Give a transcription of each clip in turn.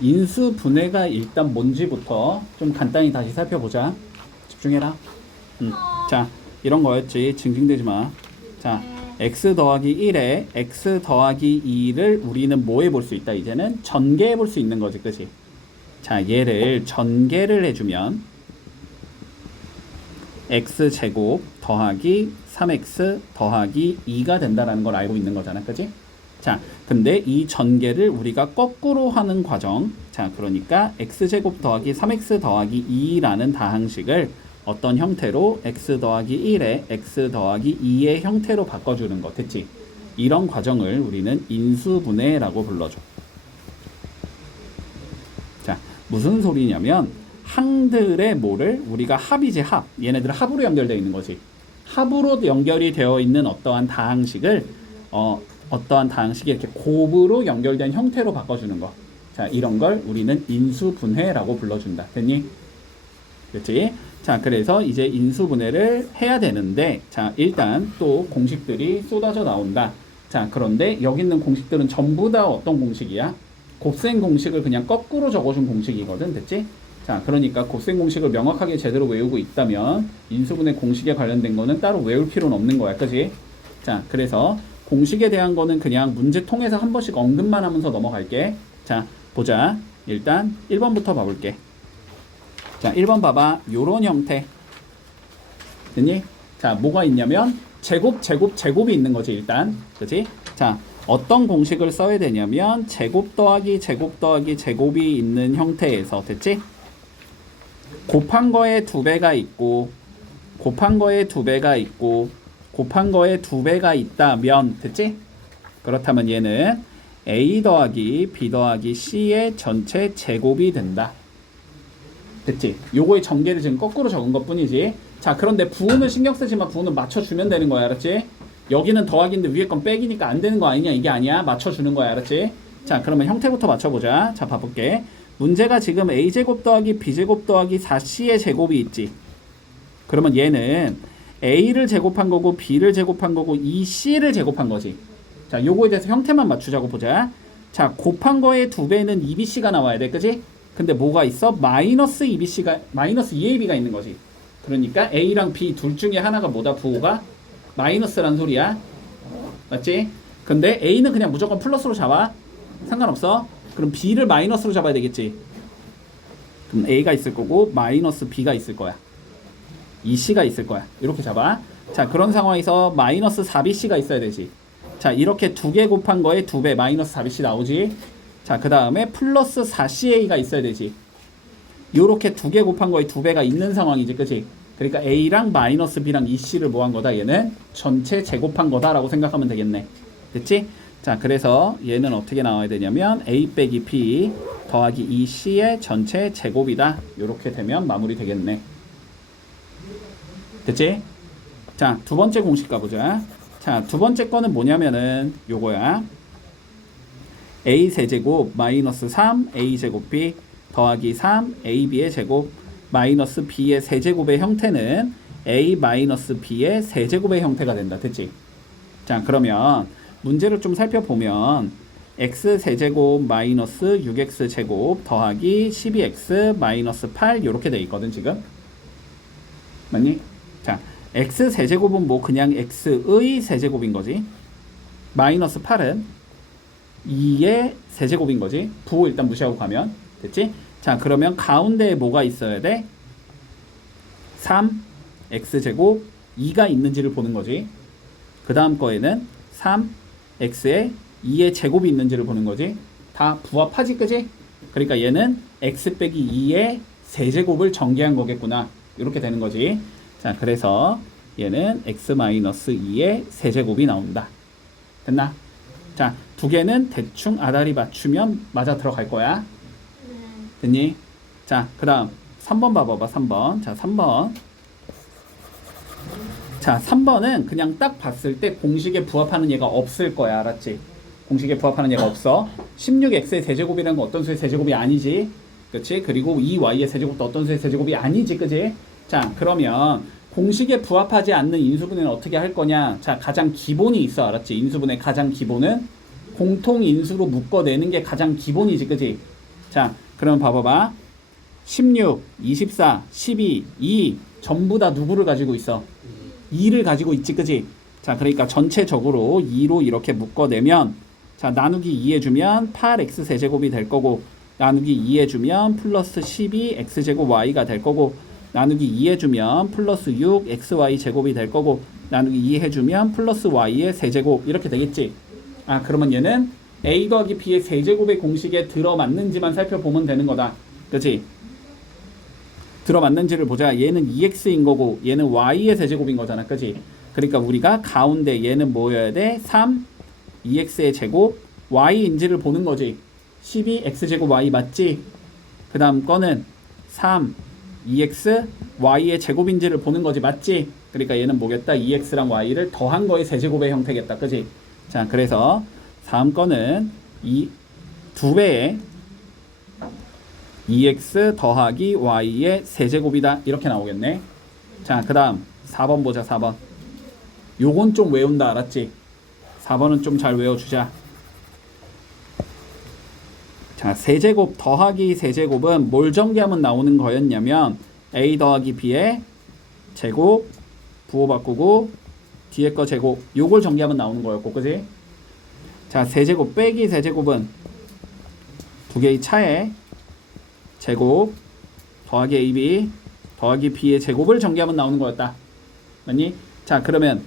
인수분해가 일단 뭔지부터 좀 간단히 다시 살펴보자. 집중해라. 자, 이런 거였지. 징징대지 마. 자, x 더하기 1에 x 더하기 2를 우리는 뭐 해볼 수 있다. 이제는 전개해 볼 수 있는 거지. 그치? 자, 얘를 전개를 해주면 x제곱 더하기 3x 더하기 2가 된다라는 걸 알고 있는 거잖아. 그치? 자, 근데 이 전개를 우리가 거꾸로 하는 과정. 자, 그러니까 x제곱 더하기 3x 더하기 2라는 다항식을 어떤 형태로 x 더하기 1에 x 더하기 2의 형태로 바꿔주는 거. 됐지? 이런 과정을 우리는 인수분해라고 불러줘. 자, 무슨 소리냐면 항들의 뭐를 우리가 합이지 합. 얘네들 합으로 연결되어 있는 거지. 합으로 연결이 되어 있는 어떠한 다항식을 어떠한 다항식이 이렇게 곱으로 연결된 형태로 바꿔주는 거. 자, 이런 걸 우리는 인수분해라고 불러준다. 됐니? 그렇지? 자, 그래서 이제 인수분해를 해야 되는데, 자, 일단 또 공식들이 쏟아져 나온다. 자, 그런데 여기 있는 공식들은 전부 다 어떤 공식이야? 곱셈 공식을 그냥 거꾸로 적어준 공식이거든. 됐지? 자, 그러니까 곱셈 공식을 명확하게 제대로 외우고 있다면 인수분해 공식에 관련된 거는 따로 외울 필요는 없는 거야. 그치? 자, 그래서 공식에 대한 거는 그냥 문제 통해서 한 번씩 언급만 하면서 넘어갈게. 자, 보자. 일단 1번부터 봐볼게. 자, 1번 봐봐. 요런 형태. 됐니? 자, 뭐가 있냐면 제곱이 있는 거지, 일단. 그치? 자, 어떤 공식을 써야 되냐면 제곱 더하기 제곱이 있는 형태에서, 됐지? 곱한 거에 2배가 있고 곱한 거에 2배가 있고 곱한 거에 2배가 있다면, 됐지? 그렇다면 얘는 a 더하기 b 더하기 c의 전체 제곱이 된다. 됐지? 요거의 전개를 지금 거꾸로 적은 것 뿐이지. 자, 그런데 부호는 신경 쓰지 마. 부호는 맞춰주면 되는 거야. 알았지? 여기는 더하기인데 위에 건 빼기니까 안 되는 거 아니냐? 이게 아니야. 맞춰주는 거야. 알았지? 자, 그러면 형태부터 맞춰보자. 자, 봐볼게. 문제가 지금 a제곱 더하기 b제곱 더하기 4c의 제곱이 있지. 그러면 얘는 a를 제곱한 거고 b를 제곱한 거고 이 c를 제곱한 거지. 자, 요거에 대해서 형태만 맞추자고 보자. 자, 곱한 거에 2배는 2bc가 나와야 돼. 그지? 근데 뭐가 있어? 마이너스 2ab가 있는 거지. 그러니까 a랑 b 둘 중에 하나가 뭐다? 부호가 마이너스란 소리야. 맞지? 근데 a는 그냥 무조건 플러스로 잡아. 상관없어. 그럼 b를 마이너스로 잡아야 되겠지. 그럼 a가 있을 거고 마이너스 b가 있을 거야. 2c가 있을 거야. 이렇게 잡아. 자, 그런 상황에서 마이너스 4bc가 있어야 되지. 자, 이렇게 2개 곱한 거에 2배 마이너스 4bc 나오지. 자, 그 다음에 플러스 4ca가 있어야 되지. 요렇게 2개 곱한 거에 2배가 있는 상황이지. 그치? 그러니까 a랑 마이너스 b랑 2c를 뭐 한 거다? 얘는 전체 제곱한 거다라고 생각하면 되겠네. 됐지? 자, 그래서 얘는 어떻게 나와야 되냐면 a 빼기 b 더하기 2c의 전체 제곱이다. 요렇게 되면 마무리 되겠네. 됐지? 자, 두 번째 공식 가보자. 자, 두 번째 거는 뭐냐면은 요거야. a 세제곱 마이너스 3a제곱 b 더하기 3ab의 제곱 마이너스 b의 세제곱의 형태는 a 마이너스 b의 세제곱의 형태가 된다. 됐지? 자, 그러면 문제를 좀 살펴보면 x 세제곱 마이너스 6x 제곱 더하기 12x 마이너스 8 이렇게 돼 있거든 지금. 맞니? 자, x 세제곱은 뭐 그냥 x의 세제곱인 거지. 마이너스 8은 2의 세제곱인 거지. 부호 일단 무시하고 가면 됐지? 자, 그러면 가운데에 뭐가 있어야 돼? 3 x제곱 2가 있는지를 보는 거지. 그 다음 거에는 3x에 2의 제곱이 있는지를 보는 거지. 다 부합하지, 그지? 그러니까 얘는 x 빼기 2의 세제곱을 전개한 거겠구나. 이렇게 되는 거지. 자, 그래서 얘는 x-2의 세제곱이 나온다. 됐나? 자, 두 개는 대충 아다리 맞추면 맞아 들어갈 거야. 됐니? 자, 그 다음 3번 봐봐봐. 3번. 자, 3번. 자, 3번은 그냥 딱 봤을 때 공식에 부합하는 얘가 없을 거야. 알았지? 공식에 부합하는 얘가 없어. 16x의 세제곱이라는 건 어떤 수의 세제곱이 아니지. 그치? 그리고 2y의 세제곱도 어떤 수의 세제곱이 아니지. 그치? 자, 그러면 공식에 부합하지 않는 인수분해는 어떻게 할 거냐? 자, 가장 기본이 있어. 알았지? 인수분해 가장 기본은 공통인수로 묶어내는 게 가장 기본이지. 그치? 자, 그럼 봐봐봐. 16, 24, 12, 2 전부 다 누구를 가지고 있어? 2를 가지고 있지, 그지? 자, 그러니까 전체적으로 2로 이렇게 묶어내면, 자, 나누기 2 해주면 8x 세제곱이 될 거고, 나누기 2 해주면 플러스 12x제곱 y가 될 거고, 나누기 2 해주면 플러스 6xy 제곱이 될 거고, 나누기 2 해주면 플러스 y의 세제곱 이렇게 되겠지. 아, 그러면 얘는 a 더하기 b의 세제곱의 공식에 들어맞는지만 살펴보면 되는 거다, 그치? 들어맞는지를 보자. 얘는 2x인 거고 얘는 y의 세제곱인 거잖아, 그치? 그러니까 우리가 가운데 얘는 뭐여야 돼? 3 2x의 제곱 y인지를 보는 거지. 12x제곱 y 맞지? 그 다음 거는 3 2x y의 제곱인지를 보는 거지, 맞지? 그러니까 얘는 뭐겠다? 2x랑 y를 더한 거의 세제곱의 형태겠다, 그치? 자, 그래서 다음 거는 이 2배의 2x 더하기 y의 세제곱이다 이렇게 나오겠네. 자, 그 다음 4번 보자. 4번 요건 좀 외운다, 알았지? 4번은 좀 잘 외워주자. 자, 세제곱 더하기 세제곱은 뭘 전개하면 나오는 거였냐면 a 더하기 b의 제곱 부호 바꾸고 뒤에 거 제곱 요걸 전개하면 나오는 거였고, 그지? 자, 세제곱 빼기 세제곱은 두 개의 차에 제곱 더하기 ab 더하기 b의 제곱을 전개하면 나오는 거였다, 맞니? 자, 그러면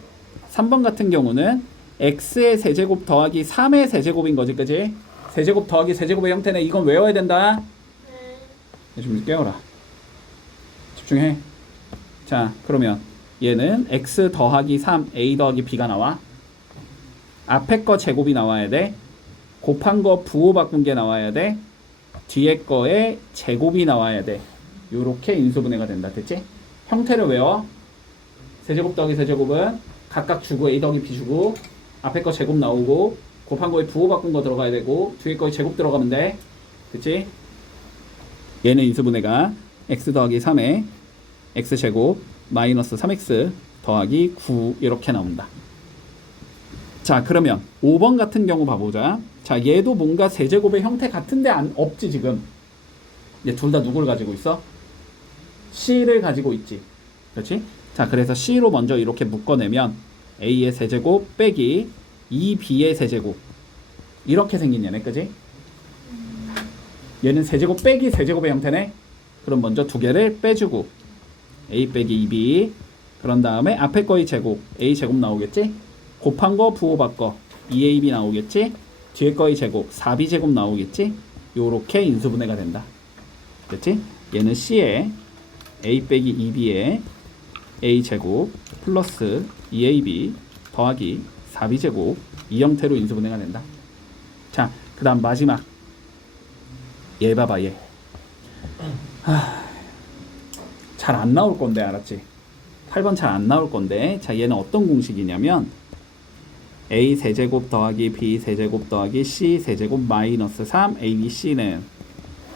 3번 같은 경우는 x의 세제곱 더하기 3의 세제곱인 거지, 그지? 세제곱 더하기 세제곱의 형태는 이건 외워야 된다. 좀 깨워라. 집중해. 자, 그러면 얘는 x 더하기 3 a 더하기 b가 나와. 앞에 거 제곱이 나와야 돼. 곱한 거 부호 바꾼 게 나와야 돼. 뒤에 거에 제곱이 나와야 돼. 요렇게 인수분해가 된다, 됐지? 형태를 외워. 세제곱 더하기 세제곱은 각각 주고 a 더하기 b 주고 앞에 거 제곱 나오고 곱한 거에 부호 바꾼 거 들어가야 되고 뒤에 거에 제곱 들어가면 돼, 됐지? 얘는 인수분해가 x 더하기 3에 x제곱 마이너스 3x 더하기 9 이렇게 나온다. 자, 그러면 5번 같은 경우 봐보자. 자, 얘도 뭔가 세제곱의 형태 같은데 없지 지금. 얘 둘 다 누구를 가지고 있어? c를 가지고 있지, 그렇지? 자, 그래서 c로 먼저 이렇게 묶어내면 a의 세제곱 빼기 2b의 세제곱 이렇게 생긴 얘네, 그지? 얘는 세제곱 빼기 세제곱의 형태네. 그럼 먼저 두 개를 빼주고 a 빼기 2b 그런 다음에 앞에 거의 제곱 a 제곱 나오겠지? 곱한 거 부호 바꿔 2ab 나오겠지? 뒤에 거의 제곱 4b 제곱 나오겠지? 요렇게 인수분해가 된다, 됐지? 얘는 c에 a 빼기 2b에 a 제곱 플러스 2ab 더하기 4b 제곱 이 형태로 인수분해가 된다. 자, 그 다음 마지막 얘 봐봐. 얘 잘 안 나올 건데, 알았지? 8번 잘 안 나올 건데, 자, 얘는 어떤 공식이냐면 a 세제곱 더하기 b 세제곱 더하기 c 세제곱 마이너스 3 abc는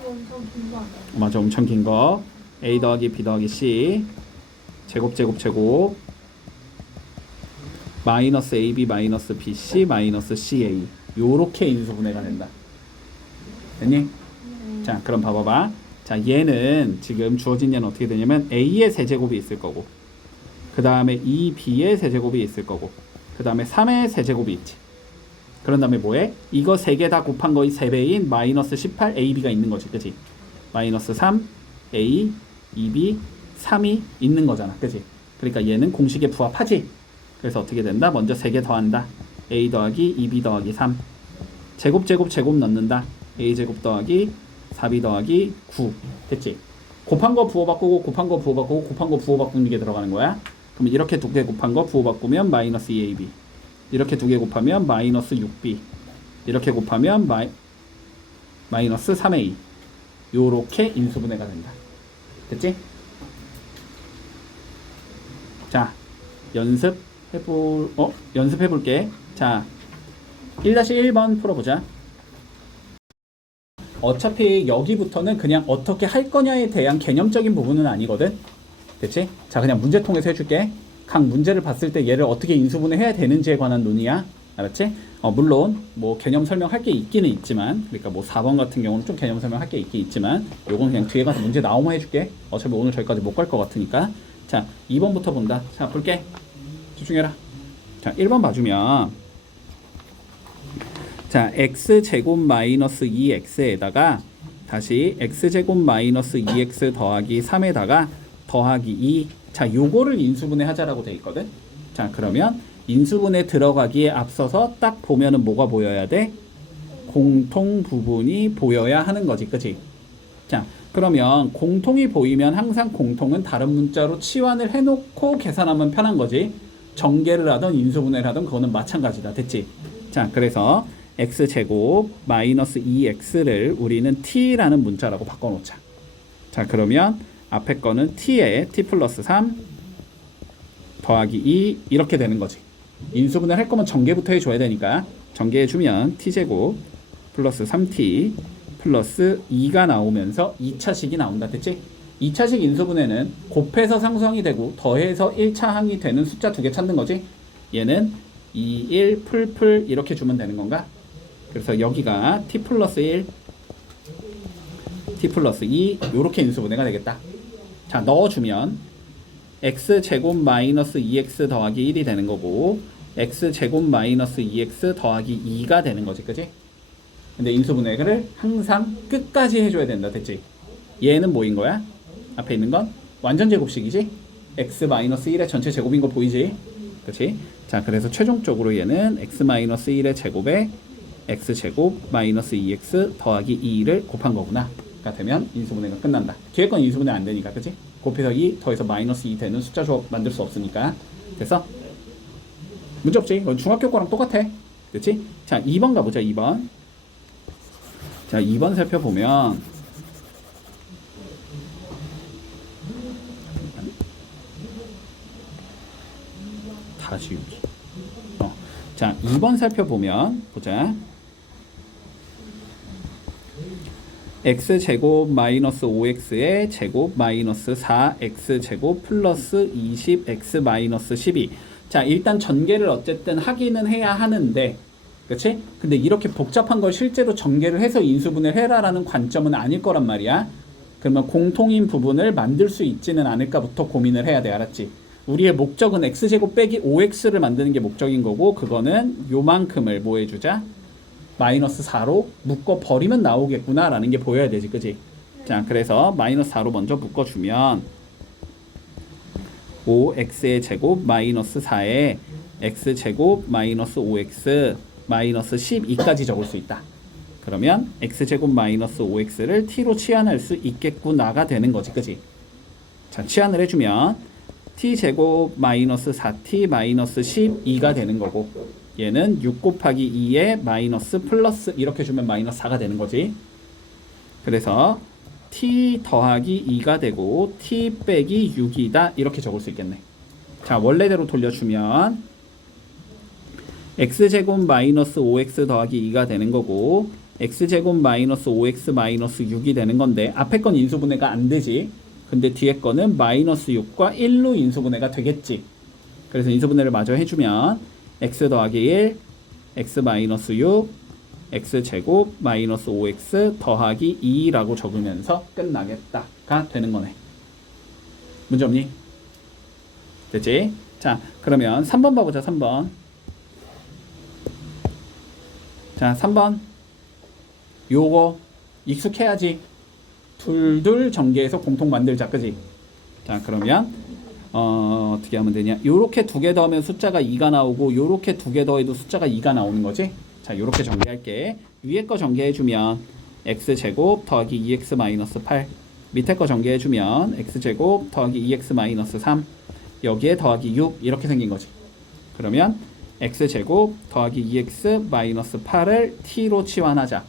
엄청 긴 거 아니야? 맞아, 엄청 긴 거. a 더하기 b 더하기 c 제곱 제곱 제곱 마이너스 ab 마이너스 bc 마이너스 ca 요렇게 인수분해가 된다, 됐니? 자, 그럼 봐봐봐. 자, 얘는 지금 주어진 얘는 어떻게 되냐면 a의 세제곱이 있을 거고 그 다음에 2b의 세제곱이 있을 거고 그 다음에 3의 세제곱이 있지. 그런 다음에 뭐해? 이거 3개 다 곱한 거의 3배인 마이너스 18ab가 있는 거지, 그치? 마이너스 3a 2b 3이 있는 거잖아, 그치? 그러니까 얘는 공식에 부합하지. 그래서 어떻게 된다? 먼저 3개 더한다. a 더하기 2b 더하기 3 제곱 제곱 제곱 넣는다. a 제곱 더하기 4b 더하기 9 됐지? 곱한 거 부호 바꾸고 곱한 거 부호 바꾸고 곱한 거 부호 바꾸는 게 들어가는 거야. 그럼 이렇게 두 개 곱한 거 부호 바꾸면 마이너스 2ab 이렇게 두 개 곱하면 마이너스 6b 이렇게 곱하면 마이너스 3a 요렇게 인수분해가 된다, 됐지? 자, 연습해볼게. 자, 1-1번 풀어보자. 어차피 여기부터는 그냥 어떻게 할 거냐에 대한 개념적인 부분은 아니거든, 됐지? 자, 그냥 문제통에서 해줄게. 각 문제를 봤을 때 얘를 어떻게 인수분해 해야 되는지에 관한 논의야. 알았지? 물론 뭐 개념 설명할 게 있기는 있지만, 그러니까 뭐 4번 같은 경우는 좀 개념 설명할 게 있긴 있지만, 요건 그냥 뒤에 가서 문제 나오면 해줄게. 어차피 오늘 저기까지 못 갈 것 같으니까. 자, 2번부터 본다. 자, 볼게. 집중해라. 자, 1번 봐주면, 자, x제곱 마이너스 2x에다가 다시 x제곱 마이너스 2x 더하기 3에다가 더하기 2. 자, 요거를 인수분해 하자라고 돼 있거든. 자, 그러면 인수분해 들어가기에 앞서서 딱 보면은 뭐가 보여야 돼? 공통 부분이 보여야 하는 거지, 그치? 자, 그러면 공통이 보이면 항상 공통은 다른 문자로 치환을 해놓고 계산하면 편한 거지. 전개를 하던 인수분해를 하던 그거는 마찬가지다, 됐지? 자, 그래서 x제곱 마이너스 2x를 우리는 t라는 문자라고 바꿔놓자. 자, 그러면 앞에 거는 t에 t 플러스 3 더하기 2 이렇게 되는 거지. 인수분해를 할 거면 전개부터 해줘야 되니까 전개해주면 t제곱 플러스 3t 플러스 2가 나오면서 2차식이 나온다, 됐지? 2차식 인수분해는 곱해서 상수항이 되고 더해서 1차 항이 되는 숫자 두 개 찾는 거지. 얘는 2, 1, 풀 이렇게 주면 되는 건가? 그래서 여기가 t 플러스 1, t 플러스 2 요렇게 인수분해가 되겠다. 자, 넣어주면 x제곱 마이너스 2x 더하기 1이 되는 거고 x제곱 마이너스 2x 더하기 2가 되는 거지, 그치? 근데 인수분해를 항상 끝까지 해줘야 된다, 됐지? 얘는 뭐인 거야? 앞에 있는 건 완전 제곱식이지? x 마이너스 1의 전체 제곱인 거 보이지? 그치? 자, 그래서 최종적으로 얘는 x 마이너스 1의 제곱에 x제곱 마이너스 2x 더하기 2를 곱한 거구나 가 되면 인수분해가 끝난다. 뒤에 건 인수분해 안 되니까, 그치? 곱해서 2 더해서 마이너스 2 되는 숫자 조합 만들 수 없으니까. 그래서 문제 없지? 이건 중학교 거랑 똑같아, 그치? 자, 2번 가보자. 2번. 자, 2번 살펴보면 다 지우기. 자, 2번 살펴보면 보자. x제곱 마이너스 5x의 제곱 마이너스 4x제곱 플러스 20x 마이너스 12. 자, 일단 전개를 어쨌든 하기는 해야 하는데, 그치? 근데 이렇게 복잡한 걸 실제로 전개를 해서 인수분해를 해라라는 관점은 아닐 거란 말이야. 그러면 공통인 부분을 만들 수 있지는 않을까부터 고민을 해야 돼, 알았지? 우리의 목적은 x제곱 빼기 5x를 만드는 게 목적인 거고, 그거는 요만큼을 뭐 해주자? 마이너스 4로 묶어버리면 나오겠구나 라는 게 보여야 되지, 그치? 자, 그래서 마이너스 4로 먼저 묶어주면 5x의 제곱 마이너스 4에 x제곱 마이너스 5x 마이너스 12까지 적을 수 있다. 그러면 x제곱 마이너스 5x를 t로 치환할 수 있겠구나가 되는 거지, 그치? 자, 치환을 해주면 t제곱 마이너스 4t 마이너스 12가 되는 거고, 얘는 6 곱하기 2에 마이너스 플러스 이렇게 주면 마이너스 4가 되는 거지. 그래서 t 더하기 2가 되고 t 빼기 6이다 이렇게 적을 수 있겠네. 자, 원래대로 돌려주면 x제곱 마이너스 5x 더하기 2가 되는 거고 x제곱 마이너스 5x 마이너스 6이 되는 건데, 앞에 건 인수분해가 안 되지. 근데 뒤에 거는 마이너스 6과 1로 인수분해가 되겠지. 그래서 인수분해를 마저 해주면 x 더하기 1, x 마이너스 6, x제곱 마이너스 5x 더하기 2라고 적으면서 끝나겠다가 되는 거네. 문제 없니? 됐지? 자, 그러면 3번 봐보자. 3번. 자, 3번. 요거 익숙해야지. 둘둘 전개해서 공통 만들자, 그지? 자, 그러면 어떻게 하면 되냐? 요렇게 두 개 더하면 숫자가 2가 나오고 요렇게 두 개 더해도 숫자가 2가 나오는 거지? 자, 요렇게 전개할게. 위에 거 전개해주면 x제곱 더하기 2x 마이너스 8, 밑에 거 전개해주면 x제곱 더하기 2x 마이너스 3, 여기에 더하기 6 이렇게 생긴 거지. 그러면 x제곱 더하기 2x 마이너스 8을 t로 치환하자.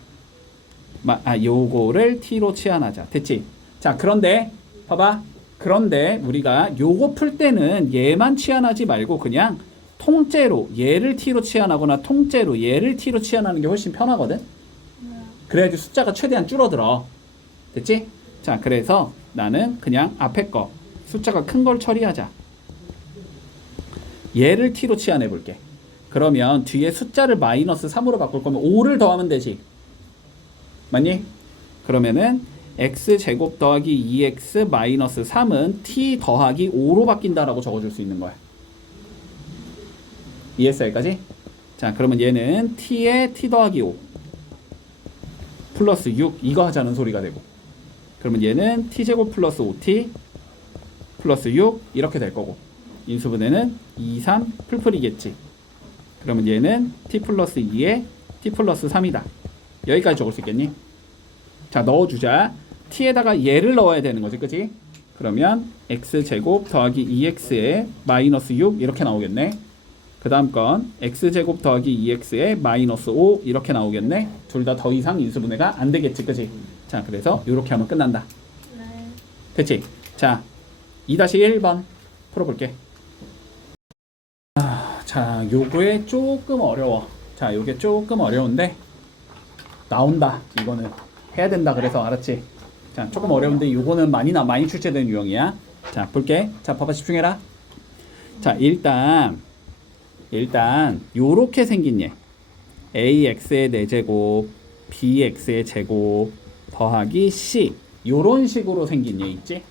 요거를 t로 치환하자. 됐지? 자, 그런데 봐봐. 그런데 우리가 요거 풀 때는 얘만 치환하지 말고 그냥 통째로 얘를 t로 치환하거나 통째로 얘를 t로 치환하는 게 훨씬 편하거든. 그래야지 숫자가 최대한 줄어들어. 됐지? 자, 그래서 나는 그냥 앞에 거 숫자가 큰 걸 처리하자. 얘를 t로 치환해 볼게. 그러면 뒤에 숫자를 마이너스 3으로 바꿀 거면 5를 더하면 되지. 맞니? 그러면은 x제곱 더하기 2x 마이너스 3은 t 더하기 5로 바뀐다라고 적어줄 수 있는 거야. 이해했어 여기까지? 자 그러면 얘는 t에 t 더하기 5 플러스 6 이거 하자는 소리가 되고, 그러면 얘는 t제곱 플러스 5t 플러스 6 이렇게 될 거고, 인수분해는 2, 3 풀풀이겠지. 그러면 얘는 t 플러스 2에 t 플러스 3이다. 여기까지 적을 수 있겠니? 자 넣어주자. t에다가 얘를 넣어야 되는 거지, 그치? 그러면 x제곱 더하기 2x에 마이너스 6 이렇게 나오겠네. 그 다음 건 x제곱 더하기 2x에 마이너스 5 이렇게 나오겠네. 둘 다 더 이상 인수분해가 안 되겠지, 그치? 자 그래서 이렇게 하면 끝난다. 네. 됐지? 자 2-1번 풀어볼게. 자 요거에 조금 어려워. 자 요게 조금 어려운데 나온다. 이거는 해야 된다. 그래서 알았지? 자 조금 어려운데 요거는 많이 출제되는 유형이야. 자 볼게. 자 봐봐, 집중해라. 자 일단 요렇게 생긴 얘 ax의 4제곱 bx의 제곱 더하기 c 요런 식으로 생긴 얘 있지?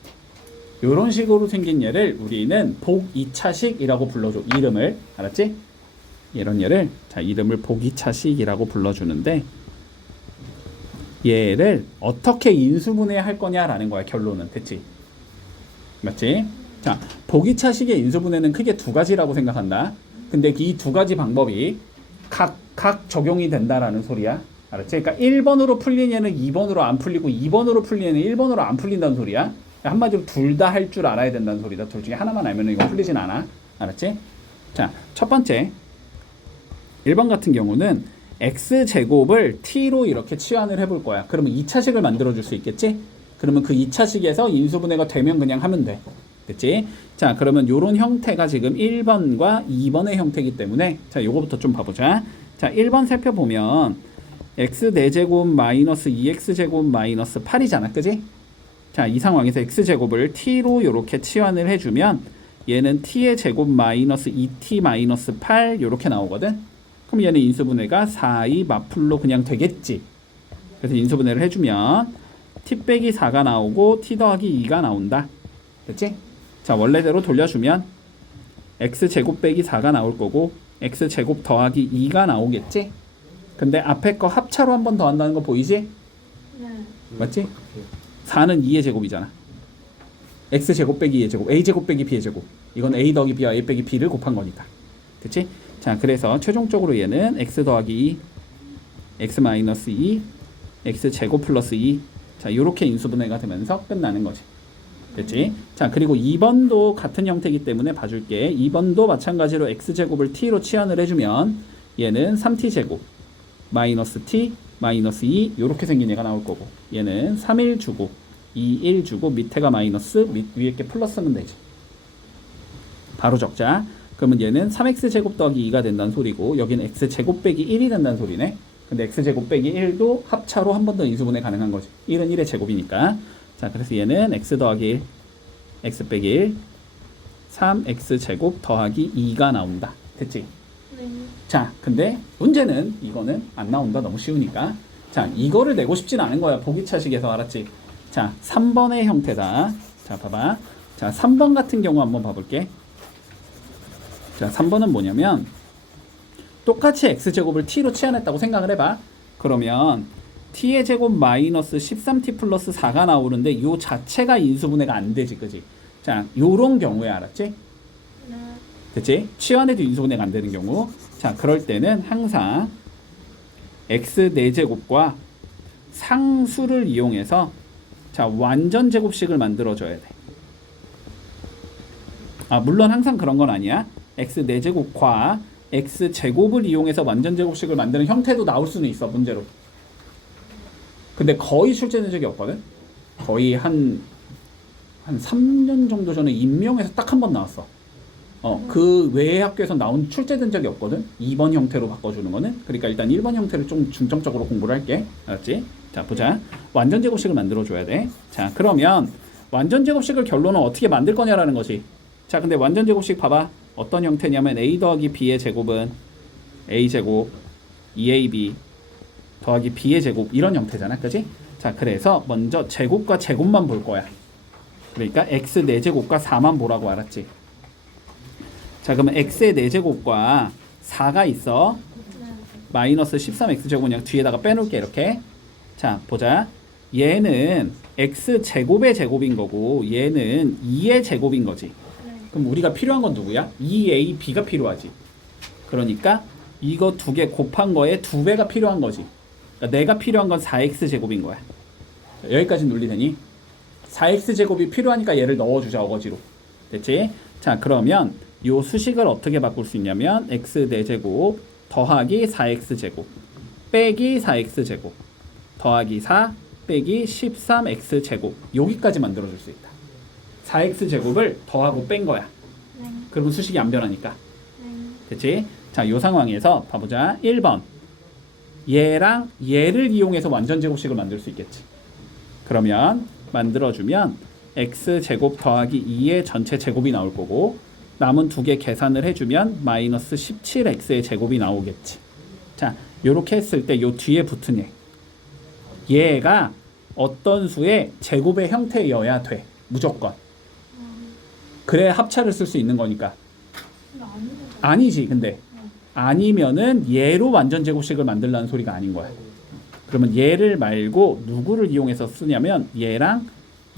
요런 식으로 생긴 얘를 우리는 복 2차식이라고 불러줘. 이름을 알았지? 이런 얘를 자 이름을 복 2차식이라고 불러주는데, 얘를 어떻게 인수분해할 거냐라는 거야. 결론은. 됐지? 맞지? 자 복 2차식의 인수분해는 크게 두 가지라고 생각한다. 근데 이 두 가지 방법이 각 적용이 된다라는 소리야. 알았지? 그러니까 1번으로 풀린 얘는 2번으로 안 풀리고 2번으로 풀린 얘는 1번으로 안 풀린다는 소리야. 한마디로 둘 다 할 줄 알아야 된다는 소리다. 둘 중에 하나만 알면 이거 풀리진 않아. 알았지? 자, 첫 번째 1번 같은 경우는 x제곱을 t로 이렇게 치환을 해볼 거야. 그러면 2차식을 만들어 줄 수 있겠지? 그러면 그 2차식에서 인수분해가 되면 그냥 하면 돼. 됐지? 자 그러면 요런 형태가 지금 1번과 2번의 형태이기 때문에 자 요거부터 좀 봐보자. 자 1번 살펴보면 x 4제곱 마이너스 2x제곱 마이너스 8이잖아, 그지? 자 이 상황에서 x제곱을 t로 요렇게 치환을 해주면 얘는 t의 제곱 마이너스 2t 마이너스 8 요렇게 나오거든. 그럼 얘는 인수분해가 4, 2 마플로 그냥 되겠지. 그래서 인수분해를 해주면 t 빼기 4가 나오고 t 더하기 2가 나온다. 됐지? 자 원래대로 돌려주면 x제곱 빼기 4가 나올 거고 x제곱 더하기 2가 나오겠지? 근데 앞에 거 합차로 한 번 더 한다는 거 보이지? 네. 맞지? 4는 2의 제곱이잖아. x제곱 빼기 2의 제곱, a제곱 빼기 b의 제곱. 이건 a 더하기 b와 a 빼기 b를 곱한 거니까. 그치? 자 그래서 최종적으로 얘는 x 더하기 2, x 마이너스 2, x제곱 플러스 2. 자 요렇게 인수분해가 되면서 끝나는 거지. 됐지? 자 그리고 2번도 같은 형태이기 때문에 봐줄게. 2번도 마찬가지로 x제곱을 t로 치환을 해주면 얘는 3t제곱 마이너스 t 마이너스 2 요렇게 생긴 얘가 나올 거고, 얘는 3일 주고 2일 주고 밑에가 마이너스 위에 게 플러스면 되지. 바로 적자. 그러면 얘는 3x제곱 더하기 2가 된다는 소리고, 여기는 x제곱 빼기 1이 된다는 소리네. 근데 x제곱 빼기 1도 합차로 한 번 더 인수분해 가능한 거지. 1은 1의 제곱이니까. 자 그래서 얘는 x 더하기 1 x 빼기 1 3x제곱 더하기 2가 나온다. 됐지? 네. 자 근데 문제는 이거는 안 나온다. 너무 쉬우니까. 자 이거를 내고 싶진 않은 거야. 보기차식에서. 알았지? 자 3번의 형태다. 자 봐봐. 자 3번 같은 경우 한번 봐볼게. 자 3번은 뭐냐면 똑같이 x제곱을 t로 치환했다고 생각을 해봐. 그러면 t의 제곱 마이너스 13t 플러스 4가 나오는데 요 자체가 인수분해가 안 되지, 그지? 자 요런 경우에 알았지? 네. 됐지? 치환해도 인수분해가 안 되는 경우. 자 그럴 때는 항상 x 4제곱과 상수를 이용해서 자 완전 제곱식을 만들어 줘야 돼. 아 물론 항상 그런 건 아니야. x 4제곱과 x 제곱을 이용해서 완전 제곱식을 만드는 형태도 나올 수는 있어, 문제로. 근데 거의 출제된 적이 없거든. 거의 한 3년 정도 전에 임명에서 딱 한 번 나왔어. 그 외의 학교에서 나온 출제된 적이 없거든. 2번 형태로 바꿔주는 거는. 그러니까 일단 1번 형태를 좀 중점적으로 공부를 할게. 알았지? 자 보자. 완전 제곱식을 만들어 줘야 돼. 자 그러면 완전 제곱식을 결론은 어떻게 만들 거냐라는 거지. 자 근데 완전 제곱식 봐봐. 어떤 형태냐면 a 더하기 b의 제곱은 a제곱 2ab 더하기 b의 제곱 이런 형태잖아, 그지? 자, 그래서 먼저 제곱과 제곱만 볼 거야. 그러니까 x 4제곱과 4만 보라고 알았지? 자, 그러면 x의 4제곱과 4가 있어. 네. 마이너스 13x제곱 그냥 뒤에다가 빼놓을게 이렇게. 자, 보자. 얘는 x제곱의 제곱인 거고 얘는 2의 제곱인 거지. 네. 그럼 우리가 필요한 건 누구야? 2ab가 필요하지. 그러니까 이거 두 개 곱한 거에 2배가 필요한 거지. 그러니까 내가 필요한 건 4x제곱인 거야. 여기까지 논리되니? 4x제곱이 필요하니까 얘를 넣어주자, 어거지로. 됐지? 자, 그러면 요 수식을 어떻게 바꿀 수 있냐면 x 4제곱 더하기 4x제곱 빼기 4x제곱 더하기 4 빼기 13x제곱 여기까지 만들어줄 수 있다. 4x제곱을 더하고 뺀 거야. 네. 그러면 수식이 안 변하니까. 네. 됐지? 자, 요 상황에서 봐보자. 1번 얘랑 얘를 이용해서 완전 제곱식을 만들 수 있겠지. 그러면 만들어주면 x제곱 더하기 2의 전체 제곱이 나올 거고 남은 두 개 계산을 해주면 마이너스 17x의 제곱이 나오겠지. 자, 요렇게 했을 때 요 뒤에 붙은 얘가 어떤 수의 제곱의 형태여야 돼. 무조건. 그래야 합차를 쓸 수 있는 거니까. 이거 아니죠. 아니지, 근데. 아니면은 얘로 완전 제곱식을 만들라는 소리가 아닌 거야. 그러면 얘를 말고 누구를 이용해서 쓰냐면 얘랑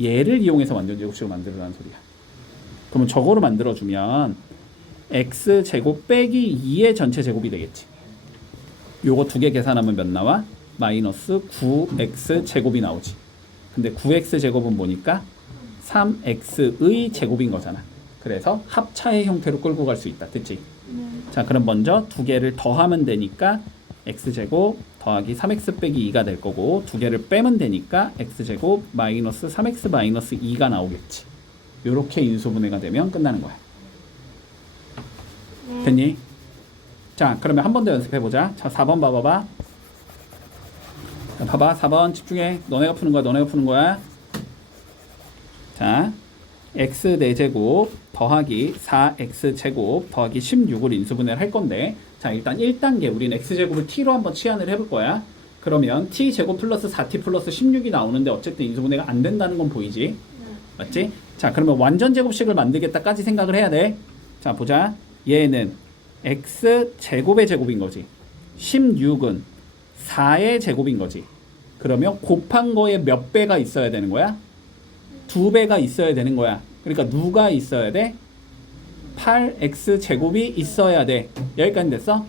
얘를 이용해서 완전 제곱식을 만들라는 소리야. 그러면 저거로 만들어주면 x제곱 빼기 2의 전체 제곱이 되겠지. 요거 두 개 계산하면 몇 나와? 마이너스 9x제곱이 나오지. 근데 9x제곱은 뭐니까? 3x의 제곱인 거잖아. 그래서 합차의 형태로 끌고 갈 수 있다. 됐지? 네. 자, 그럼 먼저 두 개를 더하면 되니까 x제곱 더하기 3x 빼기 2가 될 거고 두 개를 빼면 되니까 x제곱 마이너스 3x 마이너스 2가 나오겠지. 요렇게 인수분해가 되면 끝나는 거야. 네. 됐니? 자, 그러면 한 번 더 연습해보자. 자, 4번 봐봐봐. 자, 봐봐. 4번 집중해. 너네가 푸는 거야. 너네가 푸는 거야. 자, x 4제곱 더하기 4x제곱 더하기 16을 인수분해를 할 건데 자, 일단 1단계 우리는 x제곱을 t로 한번 치환을 해볼 거야. 그러면 t제곱 플러스 4t 플러스 16이 나오는데 어쨌든 인수분해가 안 된다는 건 보이지? 네. 맞지? 자, 그러면 완전 제곱식을 만들겠다까지 생각을 해야 돼. 자, 보자. 얘는 x제곱의 제곱인 거지. 16은 4의 제곱인 거지. 그러면 곱한 거에 몇 배가 있어야 되는 거야? 2배가 있어야 되는 거야. 그러니까 누가 있어야 돼? 8x제곱이 있어야 돼. 여기까지 됐어?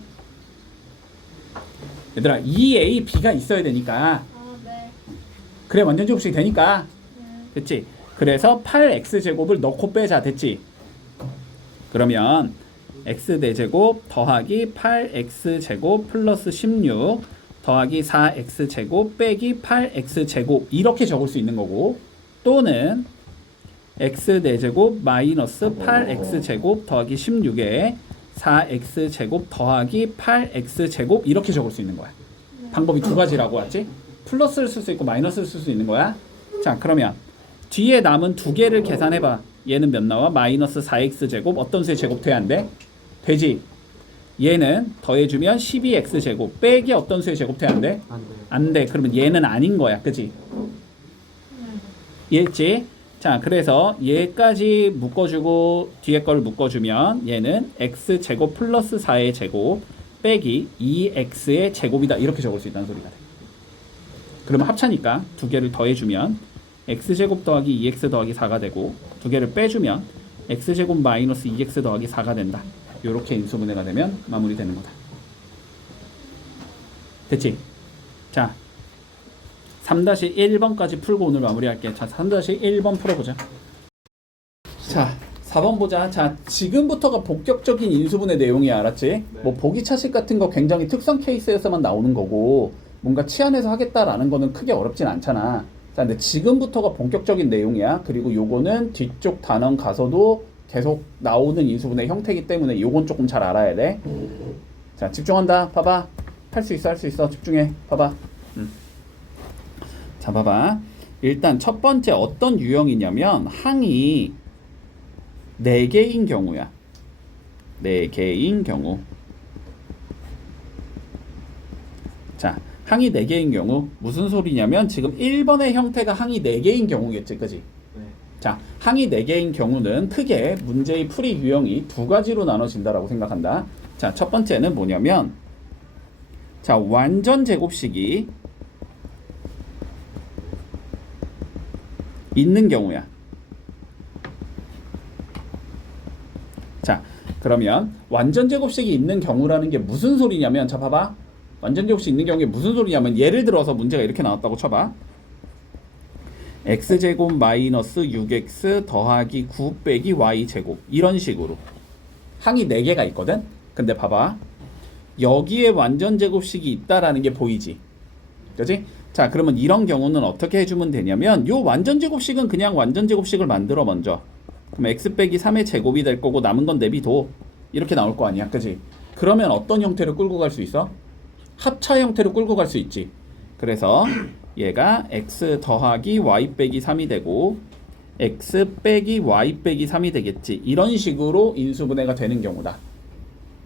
얘들아, 2ab가 있어야 되니까. 아, 네. 그래 완전 제곱식이 되니까. 네. 됐지? 그래서 8x제곱을 넣고 빼자. 됐지? 그러면 x 4제곱 더하기 8x제곱 플러스 16 더하기 4x제곱 빼기 8x제곱 이렇게 적을 수 있는 거고 또는 x 4제곱 마이너스 8x제곱 더하기 16에 4x제곱 더하기 8x제곱 이렇게 적을 수 있는 거야. 방법이 두 가지라고 왔지? 플러스를 쓸 수 있고 마이너스를 쓸 수 있는 거야. 자, 그러면 뒤에 남은 두 개를 계산해봐. 얘는 몇 나와? 마이너스 4x제곱 어떤 수의 제곱 돼야 안 돼? 되지? 얘는 더해주면 12x제곱 빼기 어떤 수의 제곱 돼야 안 돼? 안 돼. 안 돼. 그러면 얘는 아닌 거야. 그치? 네. 이해했지? 자, 그래서 얘까지 묶어주고 뒤에 거를 묶어주면 얘는 x제곱 플러스 4의 제곱 빼기 2x의 제곱이다. 이렇게 적을 수 있다는 소리가 돼. 그러면 합차니까 두 개를 더해주면 x제곱 더하기 2x 더하기 4가 되고 두 개를 빼주면 x제곱 마이너스 2x 더하기 4가 된다. 요렇게 인수분해가 되면 마무리되는 거다. 됐지? 자, 3-1번까지 풀고 오늘 마무리할게. 자, 3-1번 풀어보자. 자, 4번 보자. 자, 지금부터가 본격적인 인수분해 내용이야. 알았지? 네. 뭐 보기 차식 같은 거 굉장히 특성 케이스에서만 나오는 거고 뭔가 치안해서 하겠다라는 거는 크게 어렵진 않잖아. 자, 근데 지금부터가 본격적인 내용이야. 그리고 요거는 뒤쪽 단원 가서도 계속 나오는 인수분해 형태이기 때문에 요건 조금 잘 알아야 돼. 자, 집중한다. 봐봐. 할 수 있어, 할 수 있어. 집중해. 봐봐. 자, 봐봐. 일단 첫 번째 어떤 유형이냐면 항이 4개인 경우야. 4개인 경우. 항이 4개인 경우 무슨 소리냐면 지금 1번의 형태가 항이 4개인 경우겠지, 그지? 네. 자, 항이 4개인 경우는 크게 문제의 풀이 유형이 두 가지로 나눠진다라고 생각한다. 자, 첫 번째는 뭐냐면 자, 완전 제곱식이 있는 경우야. 자, 그러면 완전 제곱식이 있는 경우라는 게 무슨 소리냐면, 자, 봐봐. 완전 제곱식 있는 경우에 무슨 소리냐면, 예를 들어서 문제가 이렇게 나왔다고 쳐봐. x제곱 마이너스 6x 더하기 9 빼기 y제곱, 이런 식으로 항이 4개가 있거든. 근데 봐봐, 여기에 완전 제곱식이 있다라는 게 보이지, 그지? 자, 그러면 이런 경우는 어떻게 해주면 되냐면, 요 완전 제곱식은 그냥 완전 제곱식을 만들어 먼저. 그럼 x 빼기 3의 제곱이 될 거고 남은 건 내비도 이렇게 나올 거 아니야, 그지? 그러면 어떤 형태로 끌고 갈 수 있어? 합차 형태로 끌고 갈 수 있지. 그래서 얘가 x 더하기 y 빼기 3이 되고 x 빼기 y 빼기 3이 되겠지. 이런 식으로 인수분해가 되는 경우다.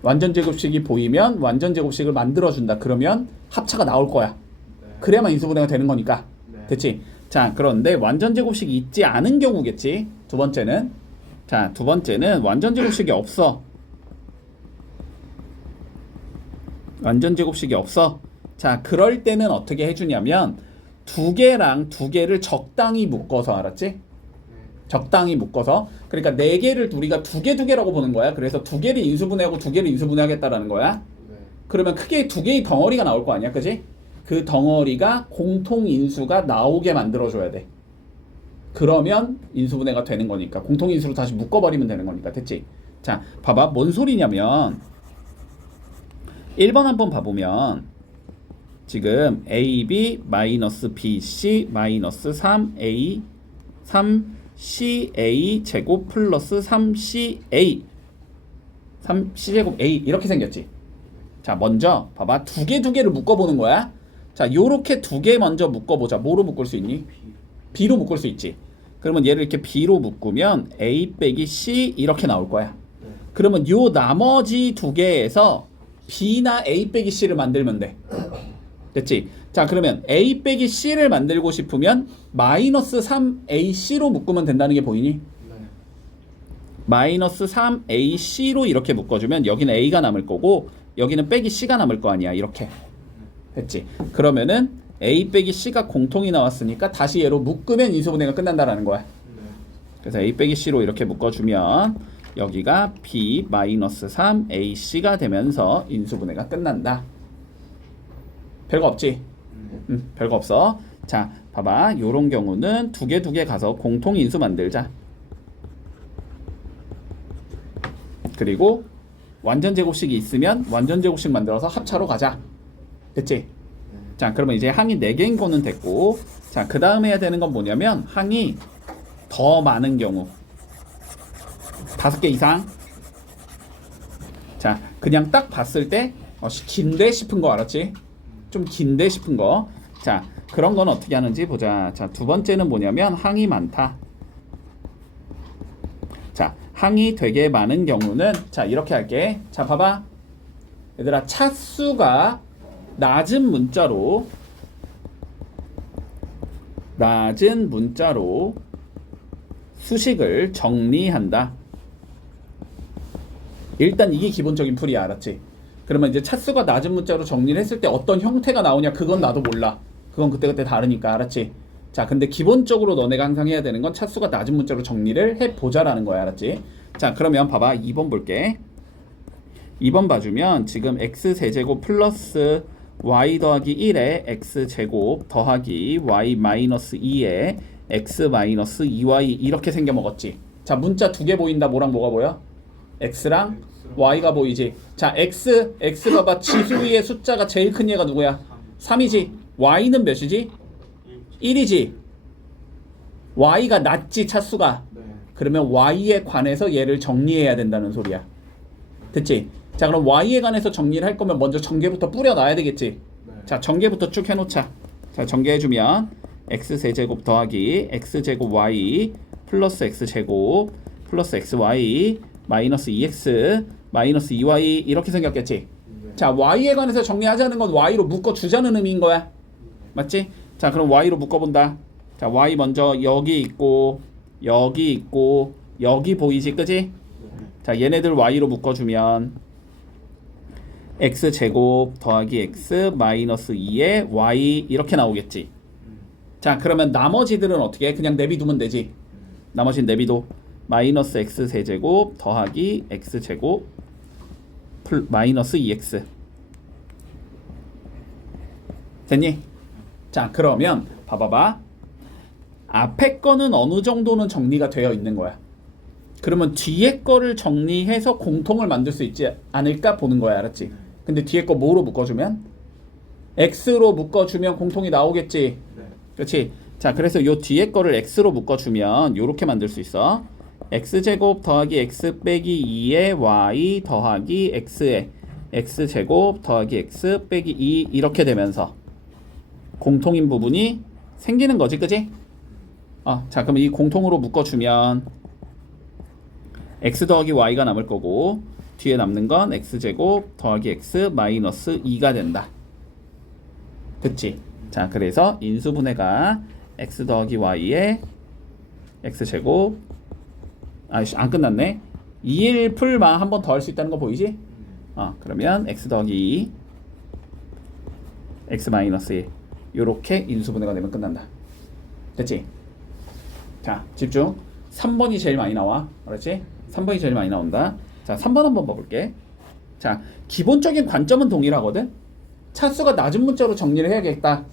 완전 제곱식이 보이면 완전 제곱식을 만들어준다. 그러면 합차가 나올 거야. 그래야만 인수분해가 되는 거니까. 됐지? 자, 그런데 완전 제곱식이 있지 않은 경우겠지. 두 번째는, 자, 두 번째는 완전 제곱식이 없어. 완전 제곱식이 없어. 자, 그럴 때는 어떻게 해주냐면 두 개랑 두 개를 적당히 묶어서, 알았지? 적당히 묶어서. 그러니까 4개를 우리가 두 개라고 보는 거야. 그래서 두 개를 인수분해하고 두 개를 인수분해하겠다라는 거야. 그러면 크게 두 개의 덩어리가 나올 거 아니야, 그지? 그 덩어리가 공통 인수가 나오게 만들어줘야 돼. 그러면 인수분해가 되는 거니까. 공통 인수로 다시 묶어버리면 되는 거니까. 됐지? 자, 봐봐. 뭔 소리냐면 1번 한번 봐보면 지금 AB 마이너스 BC 마이너스 3A 3CA 제곱 플러스 3CA 3C제곱 A 이렇게 생겼지. 자, 먼저 봐봐. 두 개를 묶어보는 거야. 자, 요렇게 두 개 먼저 묶어보자. 뭐로 묶을 수 있니? B로 묶을 수 있지. 그러면 얘를 이렇게 B로 묶으면 A 빼기 C 이렇게 나올 거야. 그러면 요 나머지 두 개에서 B나 A 빼기 C를 만들면 돼. 됐지? 자, 그러면 A 빼기 C를 만들고 싶으면 마이너스 3AC로 묶으면 된다는 게 보이니? 마이너스 3AC로 이렇게 묶어주면 여기는 A가 남을 거고 여기는 빼기 C가 남을 거 아니야. 이렇게. 됐지? 그러면은 A 빼기 C가 공통이 나왔으니까 다시 얘로 묶으면 인수분해가 끝난다라는 거야. 그래서 A 빼기 C로 이렇게 묶어주면 여기가 B 마이너스 3AC가 되면서 인수분해가 끝난다. 별거 없지? 별거 없어. 자, 봐봐. 요런 경우는 두 개 가서 공통 인수 만들자. 그리고 완전 제곱식이 있으면 완전 제곱식 만들어서 합차로 가자. 됐지? 자, 그러면 이제 항이 4개인 거는 됐고, 자, 그 다음에 해야 되는 건 뭐냐면 항이 더 많은 경우 5개 이상. 자, 그냥 딱 봤을 때 긴데 싶은 거, 알았지? 좀 긴데 싶은 거. 자, 그런 건 어떻게 하는지 보자. 자, 두 번째는 뭐냐면 항이 많다. 자, 항이 되게 많은 경우는, 자, 이렇게 할게. 자, 봐봐. 얘들아, 차수가 낮은 문자로 수식을 정리한다. 일단 이게 기본적인 풀이야, 알았지? 그러면 이제 차수가 낮은 문자로 정리를 했을 때 어떤 형태가 나오냐, 그건 나도 몰라. 그건 그때그때 다르니까, 알았지? 자, 근데 기본적으로 너네가 항상 해야 되는 건 차수가 낮은 문자로 정리를 해보자라는 거야, 알았지? 자, 그러면 봐봐. 2번 볼게. 2번 봐주면 지금 x세제곱 플러스 y 더하기 1에 x제곱 더하기 y 마이너스 2에 x 마이너스 2y 이렇게 생겨 먹었지. 자, 문자 두 개 보인다. 뭐랑 뭐가 보여? x랑 y가 보이지. 자, x 봐봐. 지수 위에 숫자가 제일 큰 얘가 누구야? 3이지. y는 몇이지? 1이지. y가 낮지, 차수가. 그러면 y에 관해서 얘를 정리해야 된다는 소리야. 됐지? 자, 그럼 y에 관해서 정리를 할 거면 먼저 전개부터 뿌려놔야 되겠지. 자, 전개부터 쭉 해놓자. 자, 전개해주면 x세제곱 더하기 x제곱 y 플러스 x제곱 플러스 xy 마이너스 2x 마이너스 2y 이렇게 생겼겠지. 자, y에 관해서 정리하자는 건 y로 묶어주자는 의미인 거야. 맞지? 자, 그럼 y로 묶어본다. 자, y 먼저 여기 있고 여기 있고 여기 보이지? 그지? 자, 얘네들 y로 묶어주면 x제곱 더하기 x 마이너스 2에 y 이렇게 나오겠지. 자, 그러면 나머지들은 어떻게 해? 그냥 내비두면 되지. 나머지는 내비도 마이너스 x 세제곱 더하기 x제곱 마이너스 2x 됐니? 자, 그러면 봐봐봐. 앞에 거는 어느 정도는 정리가 되어 있는 거야. 그러면 뒤에 거를 정리해서 공통을 만들 수 있지 않을까 보는 거야. 알았지? 근데 뒤에 거 뭐로 묶어주면? x로 묶어주면 공통이 나오겠지. 그렇지? 자, 그래서 요 뒤에 거를 x로 묶어주면 요렇게 만들 수 있어. x제곱 더하기 x 빼기 2의 y 더하기 x의 x제곱 더하기 x 빼기 2 이렇게 되면서 공통인 부분이 생기는 거지. 그지? 자, 그럼 이 공통으로 묶어주면 x 더하기 y가 남을 거고 뒤에 남는 건 x제곱 더하기 x 마이너스 2가 된다. 됐지? 자, 그래서 인수분해가 x 더하기 y의 x제곱 안 끝났네. 2일 풀만 한 번 더 할 수 있다는 거 보이지? 그러면 x 더하기 2 x 마이너스 1 요렇게 인수분해가 되면 끝난다. 됐지? 자, 집중. 3번이 제일 많이 나와. 그렇지? 3번이 제일 많이 나온다. 자, 3번 한번 봐볼게. 자, 기본적인 관점은 동일하거든. 차수가 낮은 문자로 정리를 해야겠다.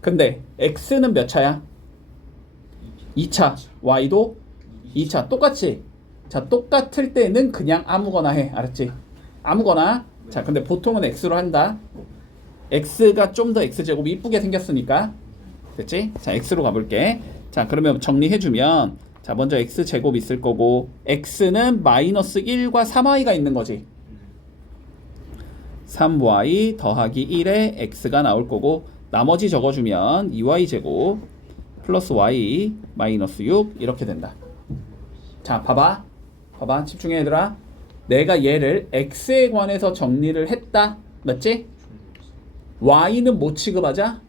근데 x는 몇 차야? 2차. y도 2차. 똑같지? 자, 똑같을 때는 그냥 아무거나 해. 알았지? 아무거나. 자, 근데 보통은 x로 한다. x가 좀 더 x제곱이 이쁘게 생겼으니까. 됐지? 자, x로 가볼게. 자, 그러면 정리해주면 자, 먼저 x제곱 있을 거고 x는 마이너스 1과 3y가 있는 거지. 3y 더하기 1에 x가 나올 거고 나머지 적어주면 2y제곱 플러스 y 마이너스 6 이렇게 된다. 자, 봐봐. 집중해 얘들아. 내가 얘를 x에 관해서 정리를 했다. 맞지? y는 뭐 취급하자?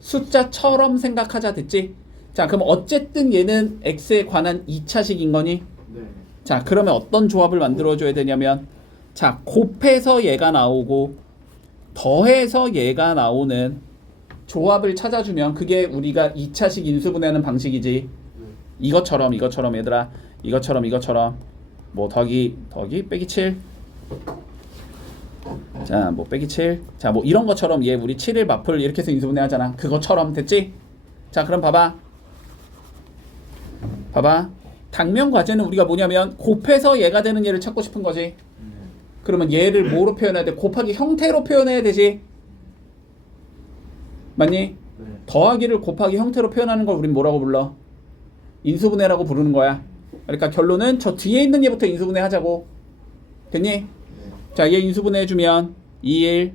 숫자처럼 생각하자. 됐지? 자, 그럼 어쨌든 얘는 x에 관한 2차식인 거니? 네. 자, 그러면 어떤 조합을 만들어줘야 되냐면 자, 곱해서 얘가 나오고 더해서 얘가 나오는 조합을 찾아주면 그게 우리가 2차식 인수분해하는 방식이지. 이것처럼 얘들아. 이것처럼 뭐 더하기 빼기 7. 자, 뭐 빼기 7. 자, 뭐 이런 것처럼 얘 우리 7일 마플 이렇게 해서 인수분해 하잖아. 그것처럼. 됐지? 자, 그럼 봐봐. 당면 과제는 우리가 뭐냐면 곱해서 얘가 되는 얘를 찾고 싶은 거지. 그러면 얘를 뭐로 표현해야 돼? 곱하기 형태로 표현해야 되지. 맞니? 네. 더하기를 곱하기 형태로 표현하는 걸 우린 뭐라고 불러? 인수분해라고 부르는 거야. 그러니까 결론은 저 뒤에 있는 얘부터 인수분해 하자고. 됐니? 네. 자, 얘 인수분해 해주면 2, 1,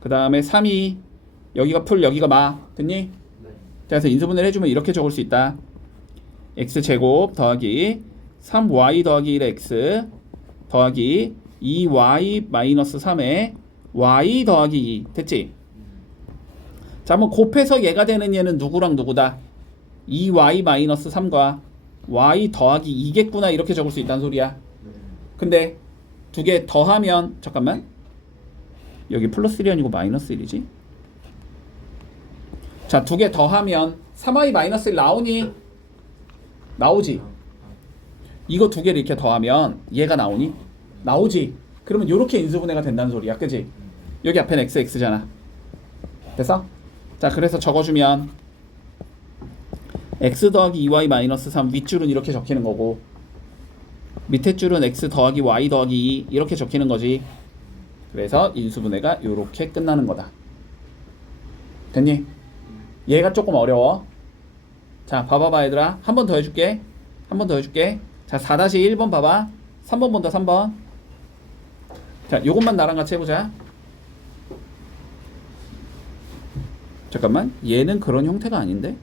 그 다음에 3, 2, 여기가 풀, 여기가 마. 됐니? 네. 자, 그래서 인수분해를 해주면 이렇게 적을 수 있다. x제곱 더하기 3y 더하기 1 x 더하기 2y 마이너스 3에 y 더하기 2. 됐지? 자, 한번 곱해서 얘가 되는 얘는 누구랑 누구다? 2y 마이너스 3과 y 더하기 2겠구나. 이렇게 적을 수 있다는 소리야. 네. 근데 두 개 더하면 잠깐만. 여기 플러스 1이 아니고 마이너스 1이지? 자, 두 개 더하면 3y 마이너스 1 나오니? 나오지. 이거 두 개를 이렇게 더하면 얘가 나오니? 나오지. 그러면 이렇게 인수분해가 된다는 소리야. 그지? 여기 앞에는 x잖아. 됐어? 자, 그래서 적어주면 x 더하기 2y 마이너스 3 윗줄은 이렇게 적히는 거고 밑에 줄은 x 더하기 y 더하기 2 이렇게 적히는 거지. 그래서 인수분해가 이렇게 끝나는 거다. 됐니? 얘가 조금 어려워. 자, 봐봐 얘들아. 한 번 더 해줄게. 자, 4-1번 봐봐. 3번 본다. 3번. 자, 요것만 나랑 같이 해보자. 잠깐만. 얘는 그런 형태가 아닌데?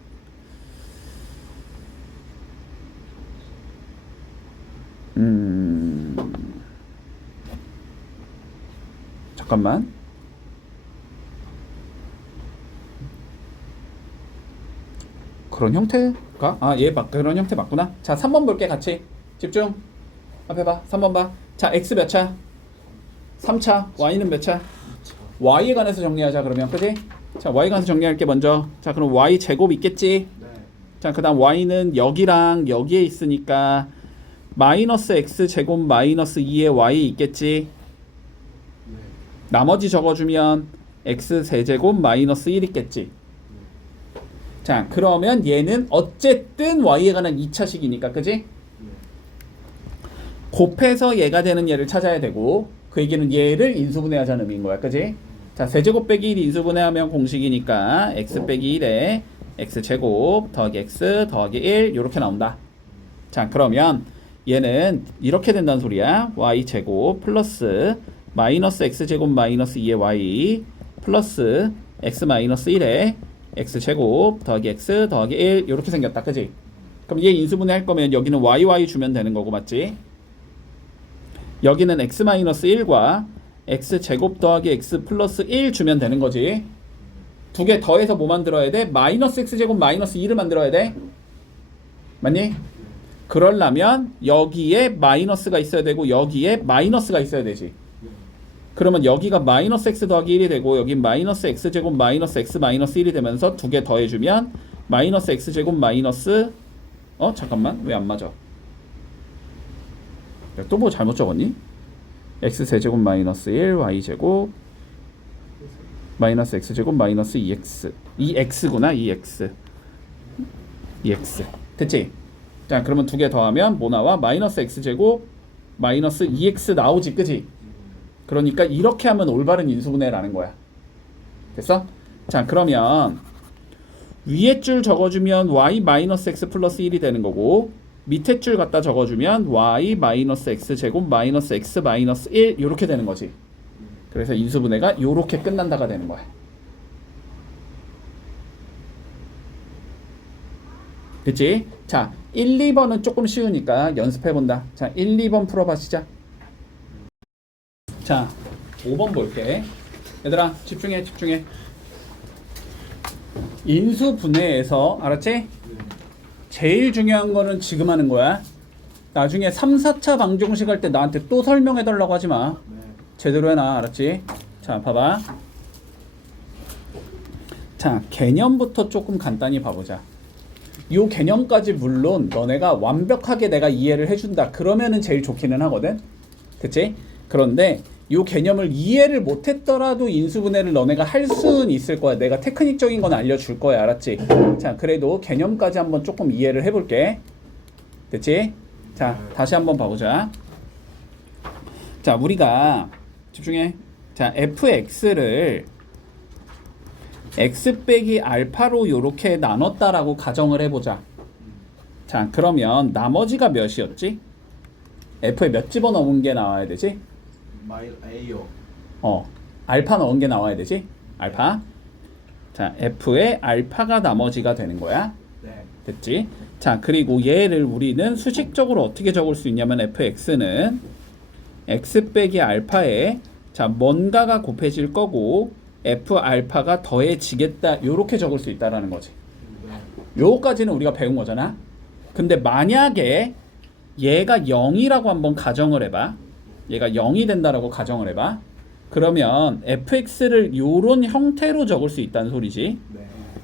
잠깐만. 그런 형태가? 그런 형태 맞구나. 자, 3번 볼게 같이. 집중. 앞에 봐. 3번 봐. 자, x 몇 차? 3차. y는 몇 차? y에 관해서 정리하자 그러면. 그지? 자, y에 관해서 정리할게 먼저. 자, 그럼 y 제곱 있겠지? 네. 자, 그 다음 y는 여기랑 여기에 있으니까 마이너스 x 제곱 마이너스 2의 y 있겠지? 네. 나머지 적어주면 x 세제곱 마이너스 1 있겠지? 자, 그러면 얘는 어쨌든 y에 관한 2차식이니까, 그지? 네. 곱해서 얘가 되는 얘를 찾아야 되고, 그 얘기는 얘를 인수분해하자는 의미인 거야, 그지? 자, 세제곱 빼기 1 인수분해하면 공식이니까 x 빼기 1에 x제곱 더하기 x 더하기 1 이렇게 나온다. 자, 그러면 얘는 이렇게 된다는 소리야. y제곱 플러스 마이너스 x제곱 마이너스 2의 y 플러스 x 마이너스 1에 x제곱 더하기 x 더하기 1 이렇게 생겼다. 그지? 그럼 얘 인수분해 할 거면 여기는 y 주면 되는 거고, 맞지? 여기는 x 마이너스 1과 x제곱 더하기 x 플러스 1 주면 되는 거지. 두 개 더해서 뭐 만들어야 돼? 마이너스 x제곱 마이너스 2를 만들어야 돼. 맞니? 그러려면 여기에 마이너스가 있어야 되고 여기에 마이너스가 있어야 되지. 그러면 여기가 마이너스 x 더하기 1이 되고 여기 마이너스 x제곱 마이너스 x 마이너스 1이 되면서 두 개 더해주면 마이너스 x제곱 마이너스 잠깐만 왜 안 맞아? 또 뭐 잘못 적었니? x 세제곱 마이너스 1 y제곱 마이너스 x제곱 마이너스 2x구나. 2x 됐지? 자, 그러면 두 개 더하면 뭐 나와? 마이너스 x제곱 마이너스 2x 나오지, 그지? 그러니까 이렇게 하면 올바른 인수분해라는 거야. 됐어? 자, 그러면 위에 줄 적어주면 y 마이너스 x 플러스 1이 되는 거고 밑에 줄 갖다 적어주면 y 마이너스 x제곱 마이너스 x 마이너스 1 이렇게 되는 거지. 그래서 인수분해가 이렇게 끝난다가 되는 거야. 그치? 자, 1, 2번은 조금 쉬우니까 연습해본다. 자, 1, 2번 풀어봐, 시작. 자, 5번 볼게. 얘들아, 집중해. 인수분해에서, 알았지? 제일 중요한 거는 지금 하는 거야. 나중에 3, 4차 방정식 할 때 나한테 또 설명해달라고 하지 마. 제대로 해놔, 알았지? 자, 봐봐. 자, 개념부터 조금 간단히 봐보자. 요 개념까지 물론 너네가 완벽하게 내가 이해를 해준다 그러면은 제일 좋기는 하거든. 그치? 그런데 요 개념을 이해를 못했더라도 인수분해를 너네가 할 수는 있을 거야. 내가 테크닉적인 건 알려줄 거야. 알았지? 자, 그래도 개념까지 한번 조금 이해를 해볼게. 됐지? 자, 다시 한번 봐보자. 자, 우리가 집중해. 자, fx를 x 빼기 알파로 요렇게 나눴다라고 가정을 해보자. 자, 그러면 나머지가 몇이었지? f에 몇 집어넣은 게 나와야 되지? A요. 알파 넣은 게 나와야 되지? 알파. 자, f에 알파가 나머지가 되는 거야. 네. 됐지? 자, 그리고 얘를 우리는 수식적으로 어떻게 적을 수 있냐면 fx는 x 빼기 알파에 자, 뭔가가 곱해질 거고 f 알파가 더해지겠다 요렇게 적을 수 있다라는 거지. 요거까지는 우리가 배운 거잖아. 근데 만약에 얘가 0이라고 한번 가정을 해봐. 얘가 0이 된다라고 가정을 해봐. 그러면 fx를 요런 형태로 적을 수 있다는 소리지. 네.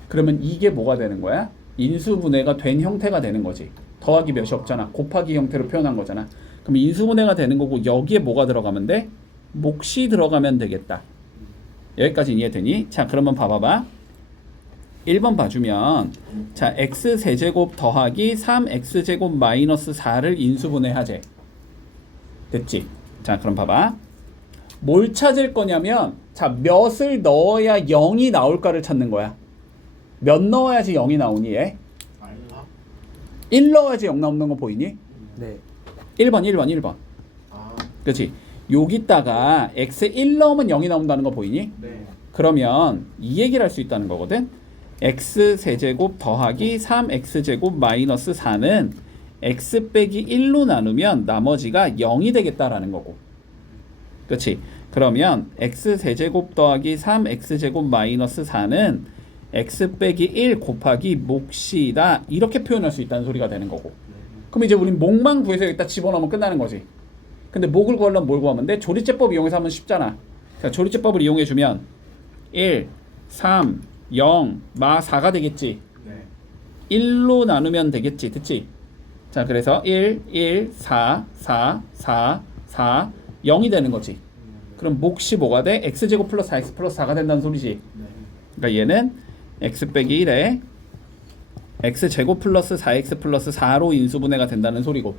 그러면 이게 뭐가 되는 거야? 인수분해가 된 형태가 되는 거지. 더하기 몇이 없잖아. 곱하기 형태로 표현한 거잖아. 그럼 인수분해가 되는 거고 여기에 뭐가 들어가면 돼? 몫이 들어가면 되겠다. 여기까지 이해되니? 자, 그러면 봐봐봐. 1번 봐주면 자, x 세제곱 더하기 3x제곱 마이너스 4를 인수분해하재. 됐지? 자, 그럼 봐봐. 뭘 찾을 거냐면 자, 몇을 넣어야 0이 나올까를 찾는 거야. 몇 넣어야지 0이 나오니 얘? 알파? 1 넣어야지 0 나오는 거 보이니? 네. 1번. 아. 그렇지? 여기다가 x 1 넣으면 0이 나온다는 거 보이니? 네. 그러면 이 얘기를 할 수 있다는 거거든. x 세제곱 더하기 3x제곱 마이너스 4는 x 빼기 1로 나누면 나머지가 0이 되겠다라는 거고. 그렇지? 그러면 x세제곱 더하기 3x제곱 마이너스 4는 x 빼기 1 곱하기 몫이다. 이렇게 표현할 수 있다는 소리가 되는 거고. 그럼 이제 우린 몫만 구해서 여기다 집어넣으면 끝나는 거지. 근데 몫을 구하려면 뭘 구하면 돼? 조리제법 이용해서 하면 쉽잖아. 자, 조리제법을 이용해주면 1, 3, 0, 마 4가 되겠지. 네. 1로 나누면 되겠지. 됐지? 자, 그래서 1, 1, 4, 4, 4, 4, 0이 되는 거지. 그럼 몫이 뭐가 돼? x제곱 플러스 4x 플러스 4가 된다는 소리지. 네. 그러니까 얘는 x 빼기 1에 x제곱 플러스 4x 플러스 4로 인수분해가 된다는 소리고.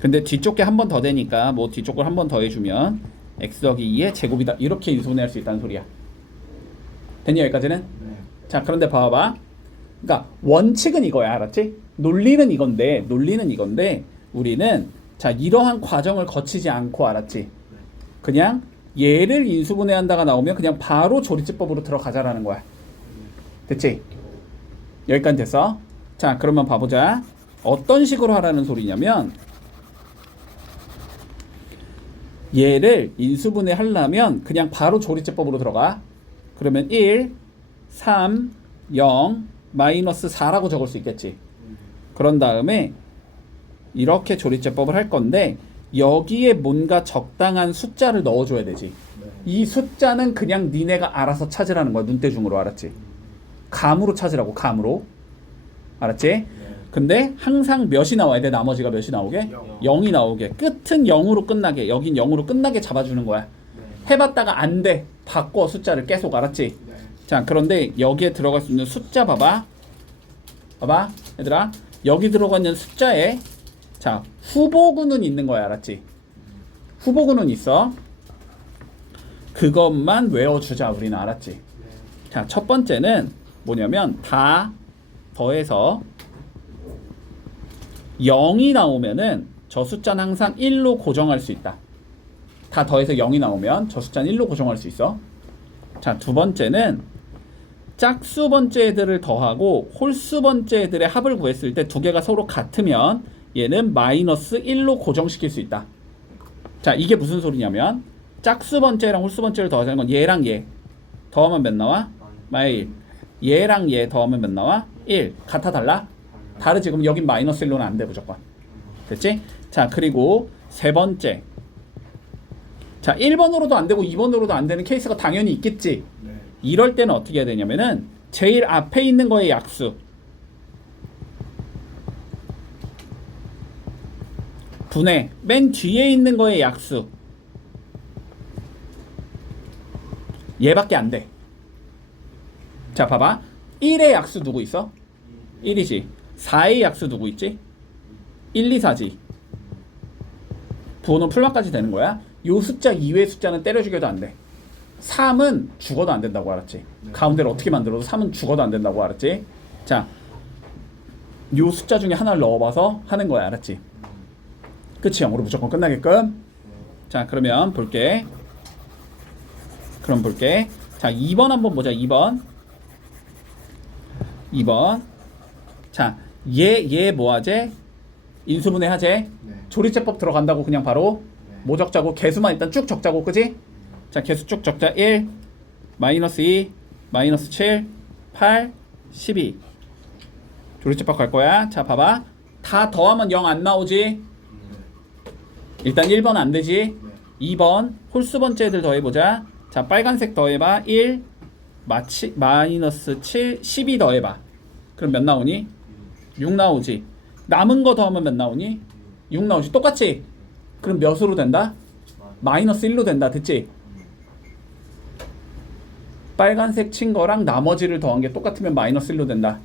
근데 뒤쪽 게 한 번 더 되니까 뭐 뒤쪽 걸 한 번 더 해주면 x 더하기 2의 제곱이다. 이렇게 인수분해할 수 있다는 소리야. 됐니 여기까지는? 네. 자, 그런데 봐봐. 그러니까 원칙은 이거야. 알았지? 논리는 이건데 우리는 자, 이러한 과정을 거치지 않고 알았지? 그냥 얘를 인수분해한다가 나오면 그냥 바로 조리제법으로 들어가자라는 거야. 됐지? 여기까지 됐어? 자, 그러면 봐보자. 어떤 식으로 하라는 소리냐면 얘를 인수분해 하려면 그냥 바로 조리제법으로 들어가. 그러면 1, 3, 0, 마이너스 4라고 적을 수 있겠지. 그런 다음에 이렇게 조리제법을 할 건데 여기에 뭔가 적당한 숫자를 넣어줘야 되지. 이 숫자는 그냥 니네가 알아서 찾으라는 거야. 눈대중으로. 알았지? 감으로 찾으라고. 감으로. 알았지? 근데 항상 몇이 나와야 돼? 나머지가 몇이 나오게? 0이 나오게. 끝은 0으로 끝나게. 여긴 0으로 끝나게 잡아주는 거야. 해봤다가 안 돼. 바꿔 숫자를 계속. 알았지? 자, 그런데 여기에 들어갈 수 있는 숫자 봐봐. 봐봐 얘들아. 여기 들어가 있는 숫자에 자, 후보군은 있는 거야. 알았지? 후보군은 있어. 그것만 외워주자. 우리는. 알았지? 자, 첫 번째는 뭐냐면 다 더해서 0이 나오면은 저 숫자는 항상 1로 고정할 수 있다. 다 더해서 0이 나오면 저 숫자는 1로 고정할 수 있어. 자, 두 번째는 짝수 번째 애들을 더하고 홀수 번째 애들의 합을 구했을 때 두 개가 서로 같으면 얘는 마이너스 1로 고정시킬 수 있다. 자, 이게 무슨 소리냐면 짝수 번째랑 홀수 번째를 더하자는 건 얘랑 얘 더하면 몇 나와? 마이 1. 얘랑 얘 더하면 몇 나와? 1. 같아 달라? 다르지. 그럼 여긴 마이너스 1로는 안 돼. 무조건. 됐지? 자, 그리고 세 번째. 자, 1번으로도 안 되고 2번으로도 안 되는 케이스가 당연히 있겠지. 이럴 때는 어떻게 해야 되냐면은 제일 앞에 있는 거의 약수 분해 맨 뒤에 있는 거의 약수 얘밖에 안 돼. 자, 봐봐. 1의 약수 누구 있어? 1이지. 4의 약수 누구 있지? 1, 2, 4지. 부호는 풀마까지 되는 거야. 요 숫자 이외의 숫자는 때려 죽여도 안 돼. 3은 죽어도 안 된다고. 알았지? 가운데를 어떻게 만들어도 3은 죽어도 안 된다고. 알았지? 자, 요 숫자 중에 하나를 넣어봐서 하는 거야. 알았지? 끝이 0으로 무조건 끝나게끔. 자, 그러면 볼게. 자, 2번 한번 보자. 2번. 자, 얘 뭐하지? 인수분해 하재? 조리제법 들어간다고. 그냥 바로 뭐 적자고? 개수만 일단 쭉 적자고. 그지? 자, 개수 쭉 적자. 1, 마이너스 2, 마이너스 7, 8, 12. 조리제법 갈 거야. 자, 봐봐. 다 더하면 0 안 나오지? 일단 1번 안 되지? 2번 홀수 번째 애들 더해보자. 자, 빨간색 더해봐. 1, 마이너스 7, 12 더해봐. 그럼 몇 나오니? 6 나오지. 남은 거 더하면 몇 나오니? 6 나오지. 똑같지? 그럼 몇으로 된다? 마이너스 1로 된다. 됐지? 빨간색 친 거랑 나머지를 더한 게 똑같으면 마이너스 1로 된다.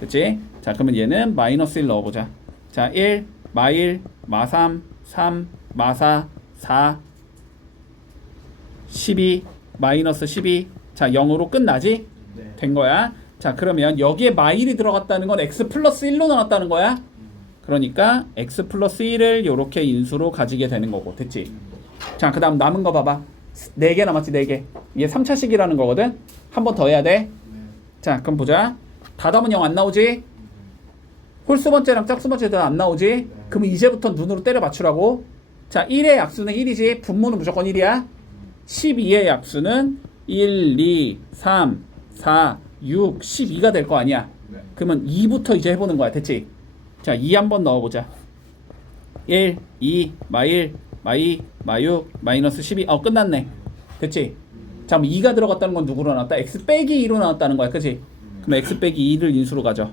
됐지? 자, 그러면 얘는 마이너스 1 넣어보자. 자, 1, 마1, 마3, 3, 마4, 4, 12, 마이너스 12. 자, 0으로 끝나지? 된 거야. 자, 그러면 여기에 마1이 들어갔다는 건 x 플러스 1로 나왔다는 거야. 그러니까 x 플러스 1을 이렇게 인수로 가지게 되는 거고. 됐지? 자, 그 다음 남은 거 봐봐. 4개 남았지. 4개. 이게 3차식이라는 거거든. 한 번 더 해야 돼. 자, 그럼 보자. 다 더하면 0 안 나오지? 홀수 번째랑 짝수 번째도 안 나오지? 그럼 이제부터 눈으로 때려 맞추라고. 자, 1의 약수는 1이지. 분모는 무조건 1이야. 12의 약수는 1, 2, 3, 4, 6, 12가 될 거 아니야. 네. 그러면 2부터 이제 해보는 거야. 됐지? 자, 2 한번 넣어보자. 1, 2, 마1, 마2, 마6, 마이너스 12. 끝났네. 됐지? 자, 그럼 2가 들어갔다는 건 누구로 나왔다? x 빼기 2로 나왔다는 거야. 그치? 그럼 x 빼기 2를 인수로 가져.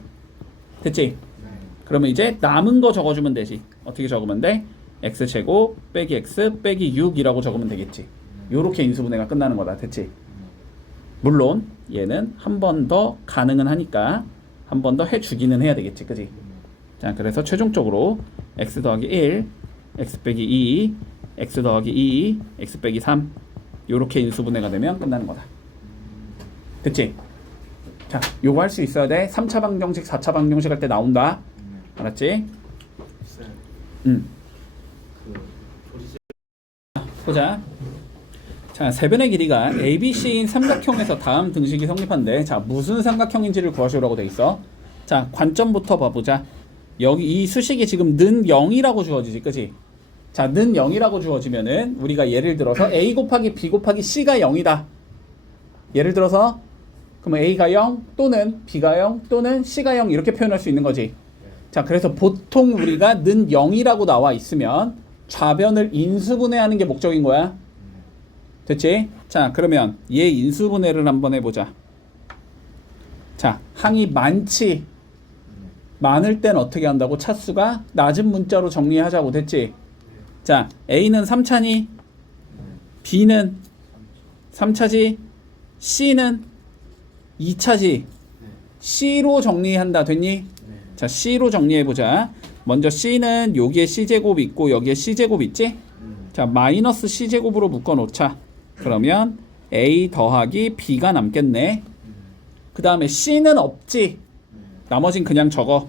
됐지? 네. 그러면 이제 남은 거 적어주면 되지. 어떻게 적으면 돼? x제곱 빼기 x 빼기 6이라고 적으면 되겠지. 요렇게 인수분해가 끝나는 거다. 됐지? 물론 얘는 한 번 더 가능은 하니까 한 번 더 해주기는 해야 되겠지. 그지? 자, 그래서 최종적으로 x 더하기 1, x 빼기 2, x 더하기 2, x 빼기 3 요렇게 인수분해가 되면 끝나는 거다. 됐지? 자, 요거 할 수 있어야 돼. 3차 방정식, 4차 방정식 할 때 나온다. 알았지? 쌤, 응. 그 조리쌤. 보자. 자, 세변의 길이가 ABC인 삼각형에서 다음 등식이 성립한데, 자, 무슨 삼각형인지를 구하시오라고 돼 있어. 자, 관점부터 봐보자. 여기 이 수식이 지금 는 0이라고 주어지지, 그지? 자, 는 0이라고 주어지면은 우리가 예를 들어서 A 곱하기 B 곱하기 C가 0이다. 예를 들어서 그러면 A가 0 또는 B가 0 또는 C가 0 이렇게 표현할 수 있는 거지. 자, 그래서 보통 우리가 는 0이라고 나와 있으면 좌변을 인수분해하는 게 목적인 거야. 됐지? 자, 그러면 얘 인수분해를 한번 해보자. 자, 항이 많지? 많을 땐 어떻게 한다고? 차수가 낮은 문자로 정리하자고. 됐지? 자, A는 3차니? B는 3차지? C는 2차지? C로 정리한다. 됐니? 자, C로 정리해보자. 먼저 C는 여기에 C제곱 있고 여기에 C제곱 있지? 자, 마이너스 C제곱으로 묶어놓자. 그러면 A 더하기 B가 남겠네. 그 다음에 C는 없지? 나머진 그냥 적어.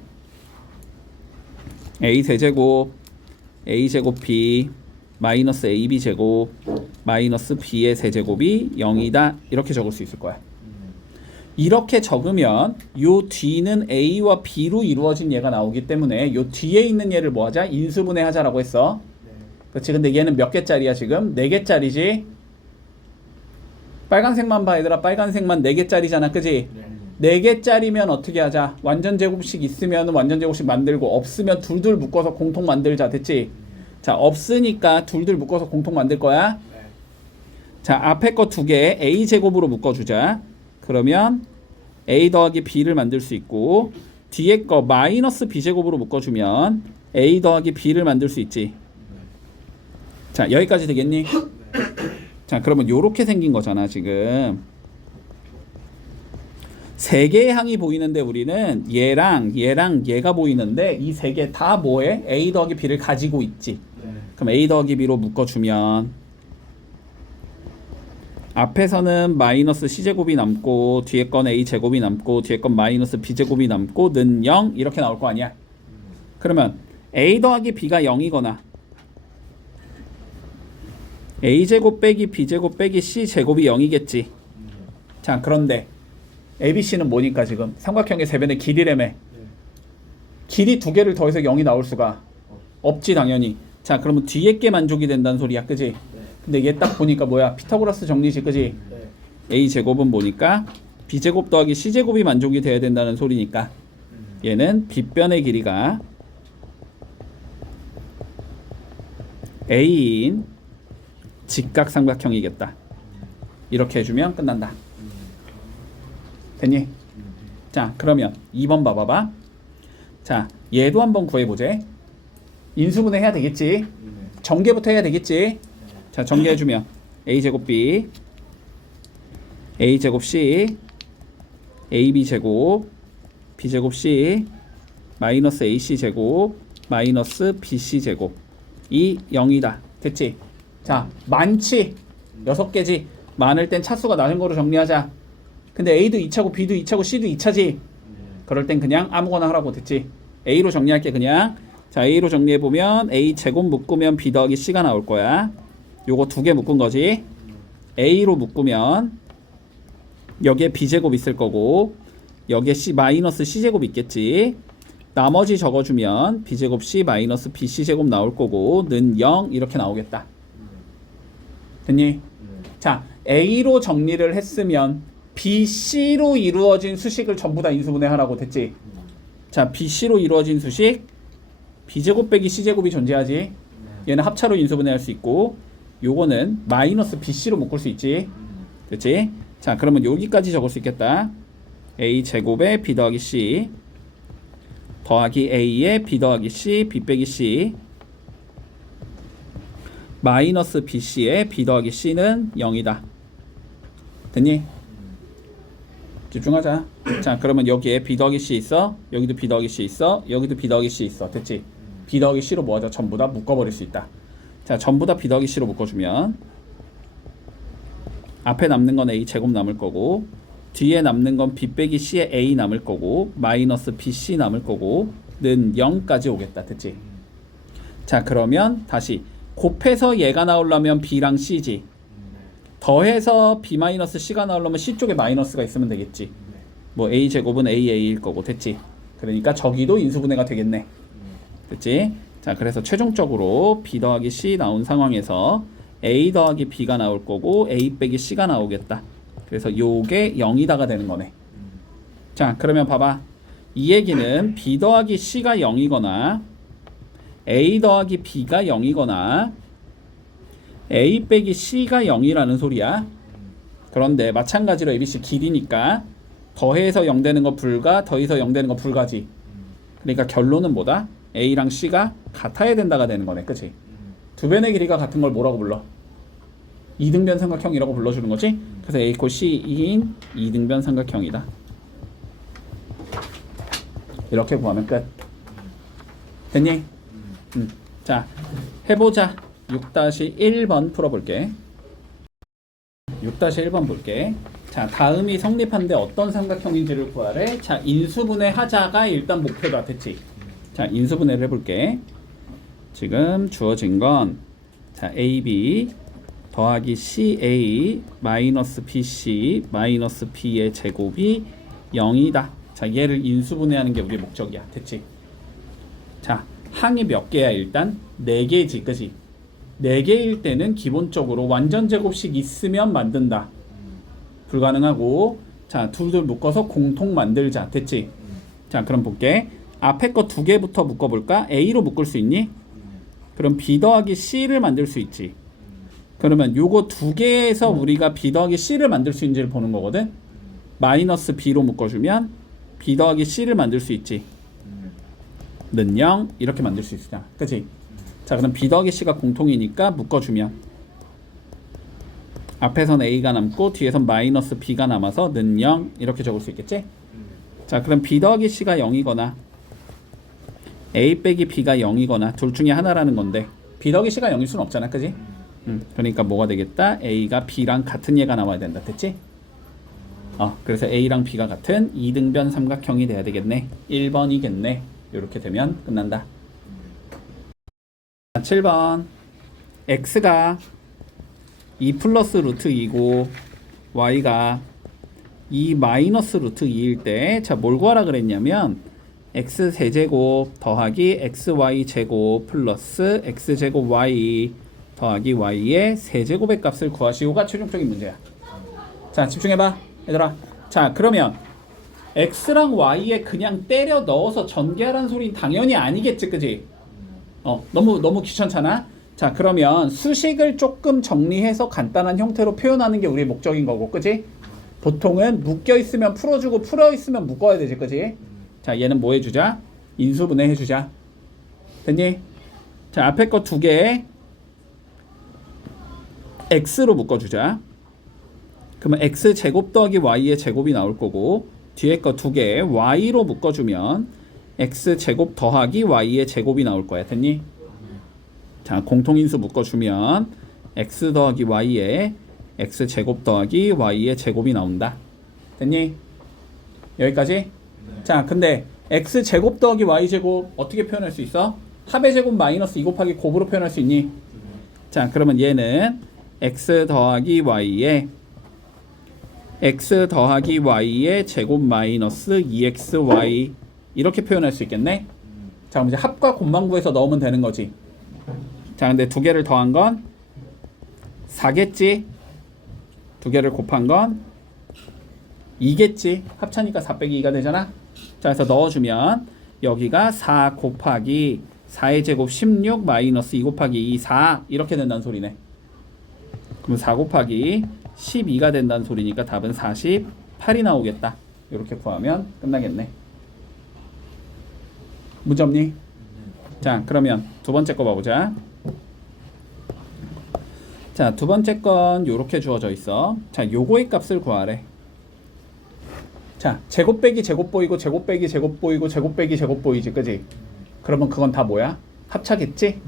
A 세제곱 A제곱 B 마이너스 AB 제곱 마이너스 B의 세제곱이 0이다. 이렇게 적을 수 있을 거야. 이렇게 적으면 요 뒤는 A와 B로 이루어진 얘가 나오기 때문에 요 뒤에 있는 얘를 뭐 하자? 인수분해 하자라고 했어. 그렇지? 근데 얘는 몇 개짜리야 지금? 4개짜리지? 빨간색만 봐 얘들아. 빨간색만 4개짜리잖아. 그지? 4개짜리면 어떻게 하자? 완전 제곱식 있으면 완전 제곱식 만들고 없으면 둘둘 묶어서 공통 만들자. 됐지? 자, 없으니까 둘둘 묶어서 공통 만들 거야. 자, 앞에 거 2개 A제곱으로 묶어주자. 그러면 A 더하기 B를 만들 수 있고 뒤에 거 마이너스 B제곱으로 묶어주면 A 더하기 B를 만들 수 있지. 자, 여기까지 되겠니? 자, 그러면 요렇게 생긴 거잖아 지금. 3개의 항이 보이는데 우리는 얘랑 얘가 보이는데 이 3개 다 뭐해? A 더하기 B를 가지고 있지. 그럼 A 더하기 B로 묶어주면 앞에서는 마이너스 C제곱이 남고 뒤에 건 A제곱이 남고 뒤에 건 마이너스 B제곱이 남고 는 0 이렇게 나올 거 아니야. 그러면 A 더하기 B가 0이거나 A제곱 빼기 B제곱 빼기 C제곱이 0이겠지. 자, 그런데 ABC는 뭐니까 지금 삼각형의 세변의 길이라며. 길이 2개를 더해서 0이 나올 수가 없지 당연히. 자, 그러면 뒤에 게 만족이 된다는 소리야. 그지? 근데 얘 딱 보니까 뭐야? 피타고라스 정리지. 그지? A제곱은 보니까 B제곱 더하기 C제곱이 만족이 돼야 된다는 소리니까 얘는 빗변의 길이가 A인 직각삼각형이겠다. 이렇게 해주면 끝난다. 됐니? 자, 그러면 2번 봐봐봐. 자, 얘도 한번 구해보자. 인수분해 해야 되겠지. 전개부터 해야 되겠지. 자, 전개해주면 A제곱 B A제곱 C AB제곱 B제곱 C 마이너스 AC제곱 마이너스 BC제곱 이 0이다. 됐지? 자, 많지? 6개지? 많을 땐 차수가 낮은 거로 정리하자. 근데 A도 2차고 B도 2차고 C도 2차지? 그럴 땐 그냥 아무거나 하라고. 됐지? A로 정리할게 그냥. 자, A로 정리해보면 A제곱 묶으면 B 더하기 C가 나올 거야. 요거 2개 묶은 거지. A로 묶으면 여기에 B제곱 있을 거고 여기에 C 마이너스 C제곱 있겠지. 나머지 적어주면 b제곱 c 마이너스 bc제곱 나올 거고 는 0 이렇게 나오겠다. 됐니? 자, a로 정리를 했으면 bc로 이루어진 수식을 전부 다 인수분해하라고 됐지? 자, bc로 이루어진 수식 b제곱 빼기 c제곱이 존재하지. 얘는 합차로 인수분해할 수 있고 요거는 마이너스 bc로 묶을 수 있지. 그렇지? 자, 그러면 여기까지 적을 수 있겠다. a제곱에 b 더하기 c 더하기 a에 b 더하기 c b 빼기 c 마이너스 bc에 b 더하기 c는 0이다. 됐니? 집중하자. 자, 그러면 여기에 b 더하기 c 있어. 여기도 b 더하기 c 있어. 여기도 b 더하기 c 있어. 됐지? b 더하기 c로 뭐하자? 전부 다 묶어버릴 수 있다. 자, 전부 다 b 더하기 c로 묶어주면 앞에 남는 건 a 제곱 남을 거고 뒤에 남는 건 b 빼기 c에 a 남을 거고 마이너스 bc 남을 거고 는 0까지 오겠다. 됐지? 자, 그러면 다시 곱해서 얘가 나오려면 b랑 c지. 더해서 b 마이너스 c가 나오려면 c 쪽에 마이너스가 있으면 되겠지. 뭐 a 제곱은 a일 거고. 됐지? 그러니까 저기도 인수분해가 되겠네. 됐지? 자, 그래서 최종적으로 b 더하기 c 나온 상황에서 a 더하기 b가 나올 거고 a 빼기 c가 나오겠다. 그래서 요게 0이다가 되는 거네. 자, 그러면 봐봐. 이 얘기는 b 더하기 c가 0이거나 a 더하기 b가 0이거나 a 빼기 c가 0이라는 소리야. 그런데 마찬가지로 ABC 길이니까 더해서 0 되는 거 불가, 더해서 0 되는 거 불가지. 그러니까 결론은 뭐다? a랑 c가 같아야 된다가 되는 거네. 그치? 두 변의 길이가 같은 걸 뭐라고 불러? 이등변 삼각형이라고 불러주는 거지? 그래서 a 코 c인 이등변 삼각형이다. 이렇게 구하면 끝. 됐니? 자, 해보자. 6-1번 풀어볼게. 6-1번 볼게. 자, 다음이 성립한데 어떤 삼각형인지를 구하래. 자, 인수분해 하자가 일단 목표다. 됐지? 자, 인수분해를 해볼게. 지금 주어진 건 자, AB 더하기 CA 마이너스 BC 마이너스 B의 제곱이 0이다. 자, 얘를 인수분해하는 게 우리의 목적이야. 됐지? 자, 항이 몇 개야 일단? 4개지. 그지? 4개일 때는 기본적으로 완전 제곱식 있으면 만든다. 불가능하고 자, 둘둘 묶어서 공통 만들자. 됐지? 자, 그럼 볼게. 앞에 거 2개부터 묶어볼까? A로 묶을 수 있니? 그럼 B 더하기 C를 만들 수 있지. 그러면 요거 2개에서 우리가 B 더하기 C를 만들 수 있는지를 보는 거거든. 마이너스 B로 묶어주면 B 더하기 C를 만들 수 있지. 는 0 이렇게 만들 수 있잖아. 그치? 자, 그럼 B 더하기 C가 공통이니까 묶어주면 앞에선 A가 남고 뒤에선 마이너스 B가 남아서 는 0 이렇게 적을 수 있겠지? 자, 그럼 B 더하기 C가 0이거나 A 빼기 B가 0이거나 둘 중에 하나라는 건데 B 더하기 C가 0일 수는 없잖아. 그지? 그러니까 뭐가 되겠다? A가 B랑 같은 얘가 나와야 된다. 됐지? 그래서 A랑 B가 같은 이등변 삼각형이 돼야 되겠네. 1번이겠네. 이렇게 되면 끝난다. 7번 X가 2 플러스 루트 2고 Y가 2 마이너스 루트 2일 때 자, 뭘 구하라 그랬냐면 X 세제곱 더하기 XY 제곱 플러스 X제곱 Y 더하기 Y의 세제곱의 값을 구하시오가 최종적인 문제야. 자, 집중해봐 얘들아. 자, 그러면 X랑 Y에 그냥 때려 넣어서 전개하라는 소리는 당연히 아니겠지. 그지? 너무 귀찮잖아. 자, 그러면 수식을 조금 정리해서 간단한 형태로 표현하는 게 우리의 목적인 거고. 그지? 보통은 묶여 있으면 풀어주고 풀어 있으면 묶어야 되지. 그지? 자, 얘는 뭐 해주자? 인수분해 해주자. 됐니? 자, 앞에 거 2개 X로 묶어주자. 그러면 X제곱 더하기 Y의 제곱이 나올 거고 뒤에 거 2개 Y로 묶어주면 X제곱 더하기 Y의 제곱이 나올 거야. 됐니? 자, 공통인수 묶어주면 X 더하기 Y에 X제곱 더하기 Y의 제곱이 나온다. 됐니? 여기까지? 자, 근데 X제곱 더하기 Y제곱 어떻게 표현할 수 있어? 합의 제곱 마이너스 2 곱하기 곱으로 표현할 수 있니? 자, 그러면 얘는 X 더하기 Y에 X 더하기 Y의 제곱 마이너스 2XY 이렇게 표현할 수 있겠네. 자, 그럼 이제 합과 곱만 구해서 넣으면 되는 거지. 자, 근데 두 개를 더한 건 4겠지. 두 개를 곱한 건 2겠지. 합차니까 4 빼기 2가 되잖아. 자, 그래서 넣어주면 여기가 4 곱하기 4의 제곱 16 마이너스 2 곱하기 2 4 이렇게 된다는 소리네. 그럼 4 곱하기 12가 된다는 소리니까 답은 48이 나오겠다. 이렇게 구하면 끝나겠네. 문제 없니? 자, 그러면 두 번째 거 봐보자. 자, 두 번째 건 요렇게 주어져 있어. 자, 요거의 값을 구하래. 자, 제곱 빼기 제곱 보이고 제곱 빼기 제곱 보이고 제곱 빼기 제곱 보이지, 그지? 그러면 그건 다 뭐야? 합차겠지?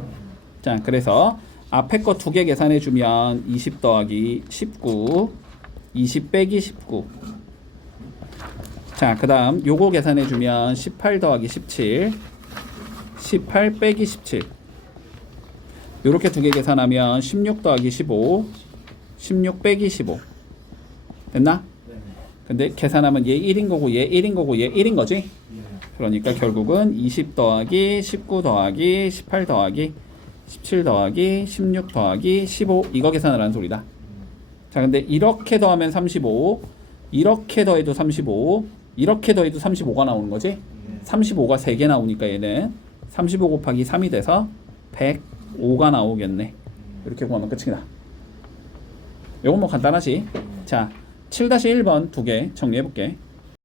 자, 그래서 앞에 거 두 개 계산해 주면 20 더하기 19 20 빼기 19. 자, 그 다음 요거 계산해 주면 18 더하기 17 18 빼기 17. 요렇게 두 개 계산하면 16 더하기 15 16 빼기 15. 됐나? 근데 계산하면 얘 1인 거고 얘 1인 거고 얘 1인 거지? 그러니까 결국은 20 더하기 19 더하기 18 더하기 17 더하기 16 더하기 15 이거 계산을 하는 소리다. 자, 근데 이렇게 더하면 35 이렇게 더해도 35 이렇게 더해도 35가 나오는 거지? 35가 3개 나오니까 얘는 35 곱하기 3이 돼서 105가 나오겠네. 이렇게 구하면 끝이다. 요건 뭐 간단하지? 자, 7-1번 두 개 정리해 볼게.